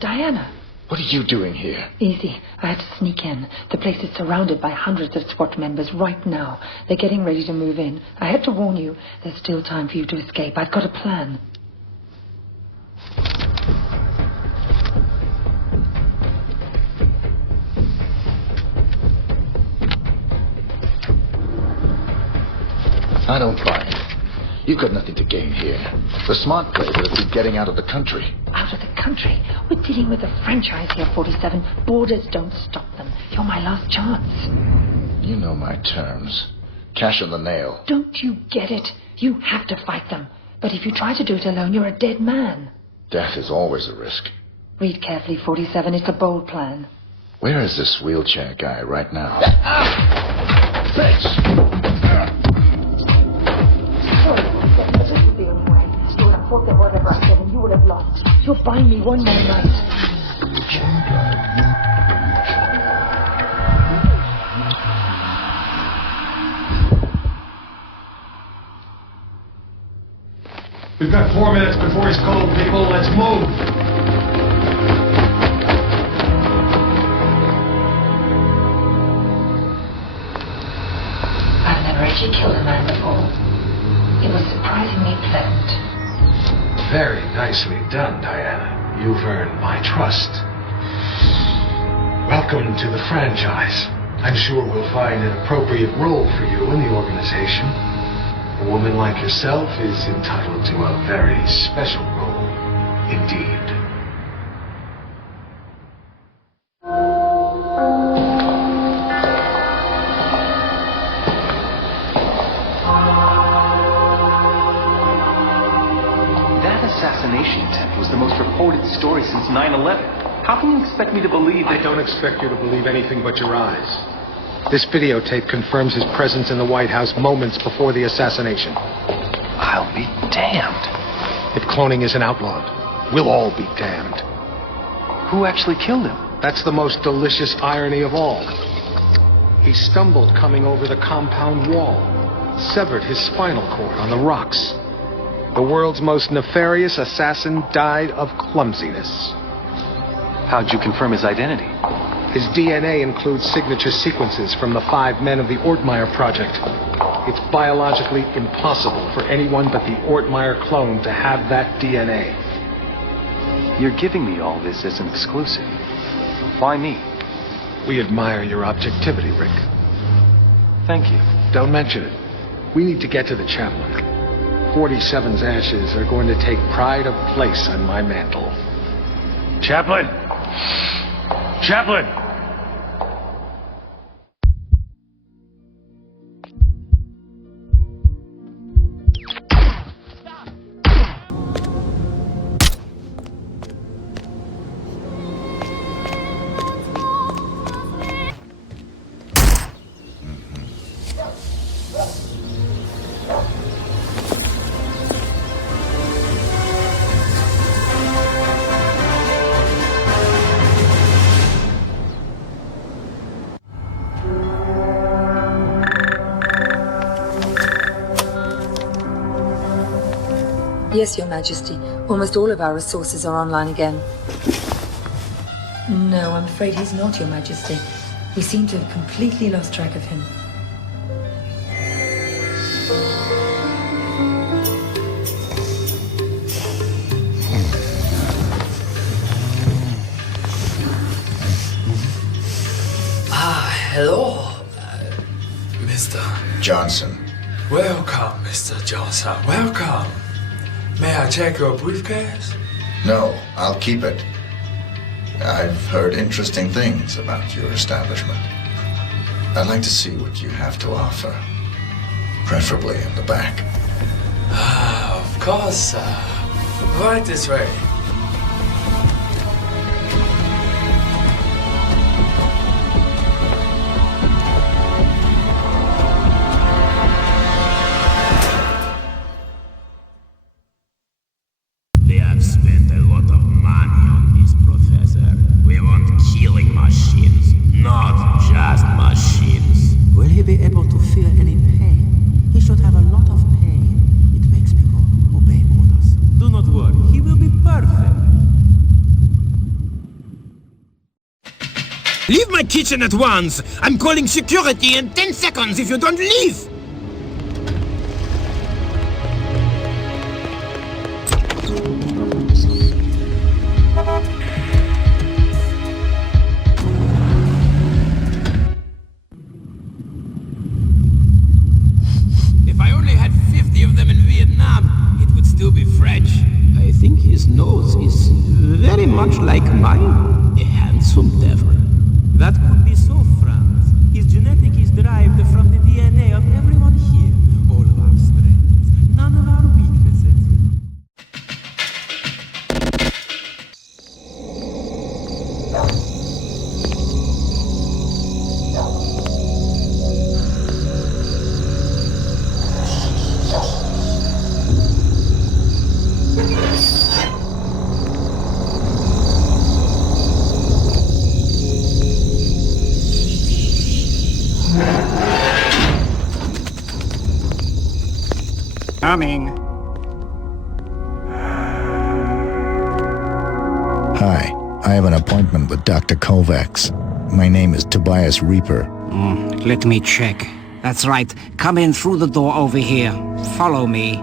Diana. What are you doing here? Easy. I had to sneak in. The place is surrounded by hundreds of SWAT members right now. They're getting ready to move in. I had to warn you. There's still time for you to escape. I've got a plan. I don't buy it. You've got nothing to gain here. The smart play would be getting out of the country. Out of the country? We're dealing with a franchise here, 47. Borders don't stop them. You're my last chance. You know my terms. Cash on the nail. Don't you get it? You have to fight them. But if you try to do it alone, you're a dead man. Death is always a risk. Read carefully, 47. It's a bold plan. Where is this wheelchair guy right now? Bitch! Fought them whatever I said, and you would have lost. You'll find me one more night. We've got 4 minutes before he's cold, people. Let's move. I've never actually killed a man before. It was surprisingly pleasant. Very nicely done, Diana. You've earned my trust. Welcome to the franchise. I'm sure we'll find an appropriate role for you in the organization. A woman like yourself is entitled to a very special role, indeed. That assassination attempt was the most reported story since 9/11. How can you expect me to believe that... I don't expect you to believe anything but your eyes. This videotape confirms his presence in the White House moments before the assassination. I'll be damned. If cloning isn't outlawed, we'll all be damned. Who actually killed him? That's the most delicious irony of all. He stumbled coming over the compound wall, severed his spinal cord on the rocks. The world's most nefarious assassin died of clumsiness. How'd you confirm his identity? His DNA includes signature sequences from the 5 men of the Ortmeyer project. It's biologically impossible for anyone but the Ortmeyer clone to have that DNA. You're giving me all this as an exclusive. Why me? We admire your objectivity, Rick. Thank you. Don't mention it. We need to get to the chaplain. 47's ashes are going to take pride of place on my mantle. Chaplain! Chaplain! Yes, Your Majesty. Almost all of our resources are online again. No, I'm afraid he's not, Your Majesty. We seem to have completely lost track of him. Hello, Mr. Johnson. Welcome, Mr. Johnson. Welcome. May I check your briefcase? No, I'll keep it. I've heard interesting things about your establishment. I'd like to see what you have to offer. Preferably in the back. Of course, right this way. We have spent a lot of money on this, Professor. We want killing machines, not just machines. Will he be able to feel any pain? He should have a lot of pain. It makes people obey orders. Do not worry, he will be perfect. Leave my kitchen at once! I'm calling security in 10 seconds if you don't leave! If I only had 50 of them in Vietnam, it would still be French. I think his nose is very much like mine. A handsome devil. That could be so, Franz. His genetic is derived from the DNA of everyone here. All of our strengths, none of our weaknesses. Coming. Hi, I have an appointment with Dr. Kovacs. My name is Tobias Reaper. Let me check. That's right. Come in through the door over here. Follow me.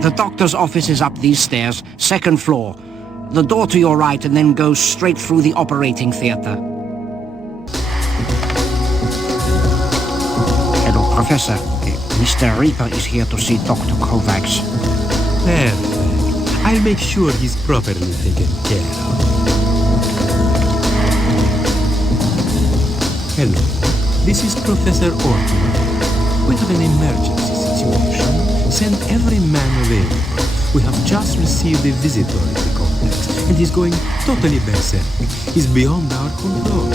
The doctor's office is up these stairs, 2nd floor. The door to your right and then go straight through the operating theater. Professor, Mr. Reaper is here to see Dr. Kovacs. Perfect. I'll make sure he's properly taken care of. Hello, this is Professor Orton. We have an emergency situation. Send every man available. We have just received a visitor at the complex, and he's going totally berserk. He's beyond our control.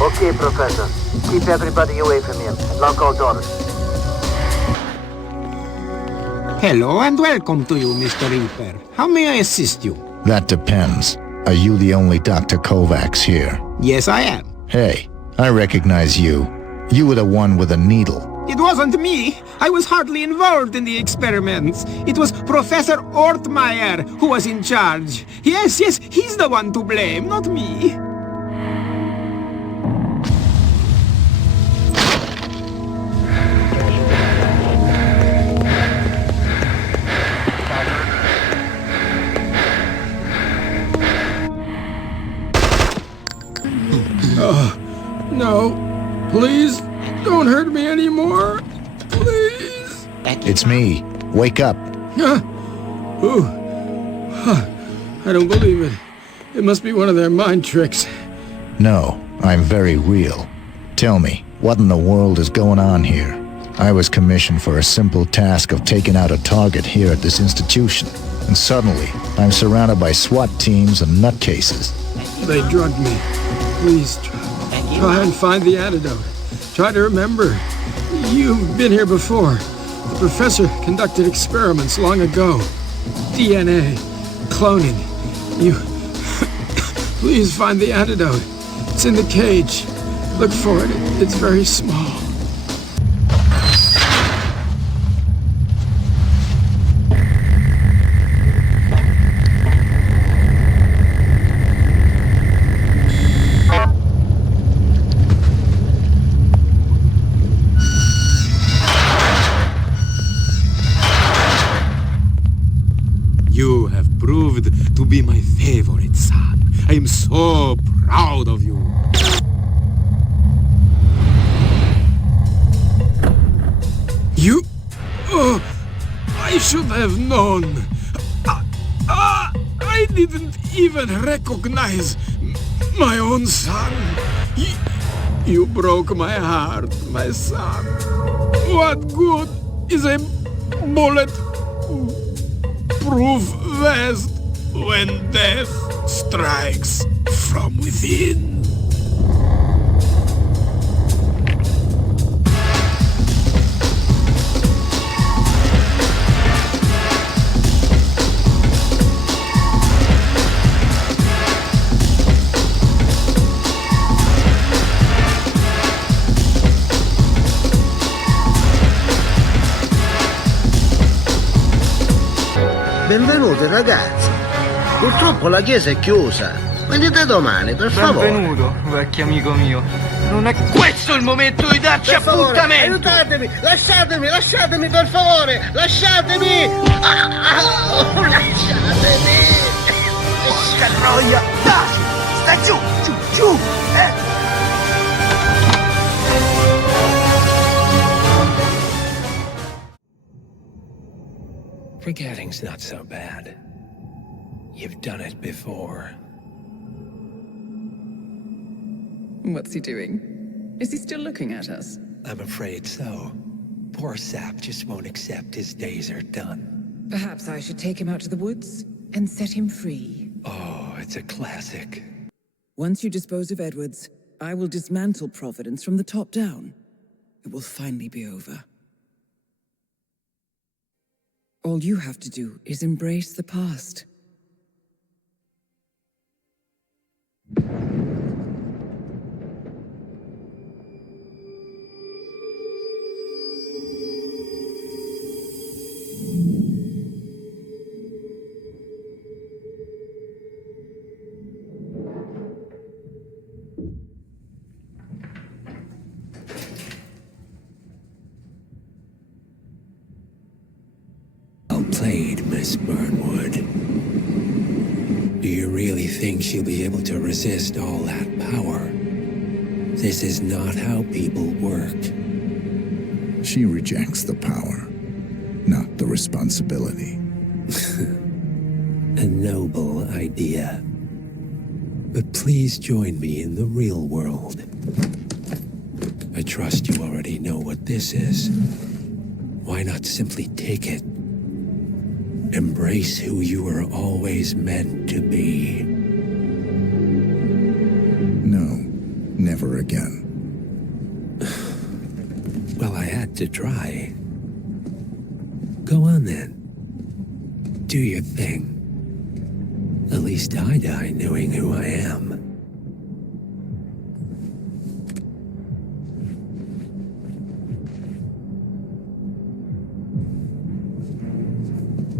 Okay, Professor. Keep everybody away from him. Lock all doors. Hello and welcome to you, Mr. Reaper. How may I assist you? That depends. Are you the only Dr. Kovacs here? Yes, I am. Hey, I recognize you. You were the one with a needle. It wasn't me. I was hardly involved in the experiments. It was Professor Ortmeyer who was in charge. Yes, he's the one to blame, not me. No. Please, don't hurt me anymore. Please. It's me. Wake up. Ooh. I don't believe it. It must be one of their mind tricks. No, I'm very real. Tell me, what in the world is going on here? I was commissioned for a simple task of taking out a target here at this institution. And suddenly, I'm surrounded by SWAT teams and nutcases. They drugged me. Please, try and find the antidote. Try to remember. You've been here before. The professor conducted experiments long ago. DNA, cloning. You... Please find the antidote. It's in the cage. Look for it. It's very small. You have proved to be my favorite son. I am so proud of you. You... Oh, I should have known. I didn't even recognize my own son. You broke my heart, my son. What good is a bullet-proof vest when death strikes from within? Benvenuti ragazzi. Purtroppo la chiesa è chiusa. Venite domani, per favore. Benvenuto, vecchio amico mio. Non è questo il momento di darci appuntamento! Aiutatemi! Lasciatemi per favore! Lasciatemi! Lasciatemi! Porca troia! Dai! Stai giù! Giù! Forgetting's not so bad. You've done it before. What's he doing? Is he still looking at us? I'm afraid so. Poor sap just won't accept his days are done. Perhaps I should take him out to the woods and set him free. Oh, it's a classic. Once you dispose of Edwards, I will dismantle Providence from the top down. It will finally be over. All you have to do is embrace the past. Well played, Miss Burnwood. Do you really think she'll be able to resist all that power? This is not how people work. She rejects the power, not the responsibility. A noble idea. But please join me in the real world. I trust you already know what this is. Why not simply take it? Embrace who you were always meant to be. No, never again. Well, I had to try. Go on then. Do your thing. At least I die knowing who I am.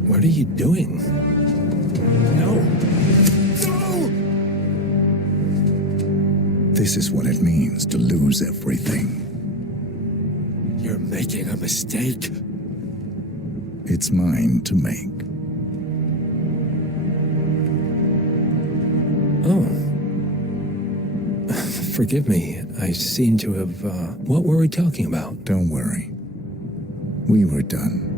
What are you doing? No! No! This is what it means to lose everything. You're making a mistake. It's mine to make. Oh. Forgive me. I seem to have, What were we talking about? Don't worry. We were done.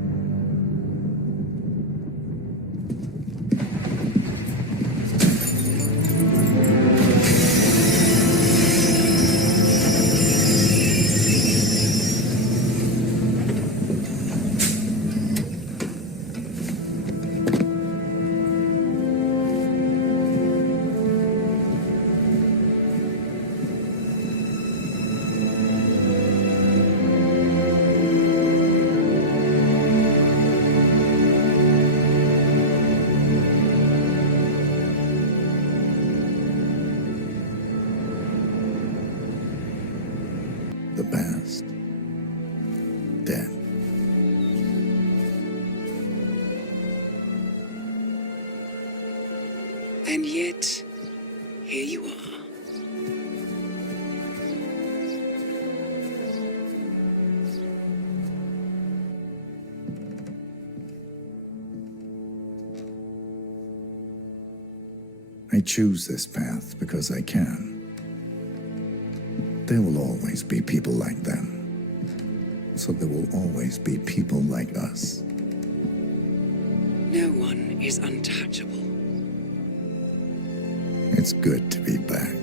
The past. Dead. And yet, here you are. I choose this path because I can. There will always be people like them. So there will always be people like us. No one is untouchable. It's good to be back.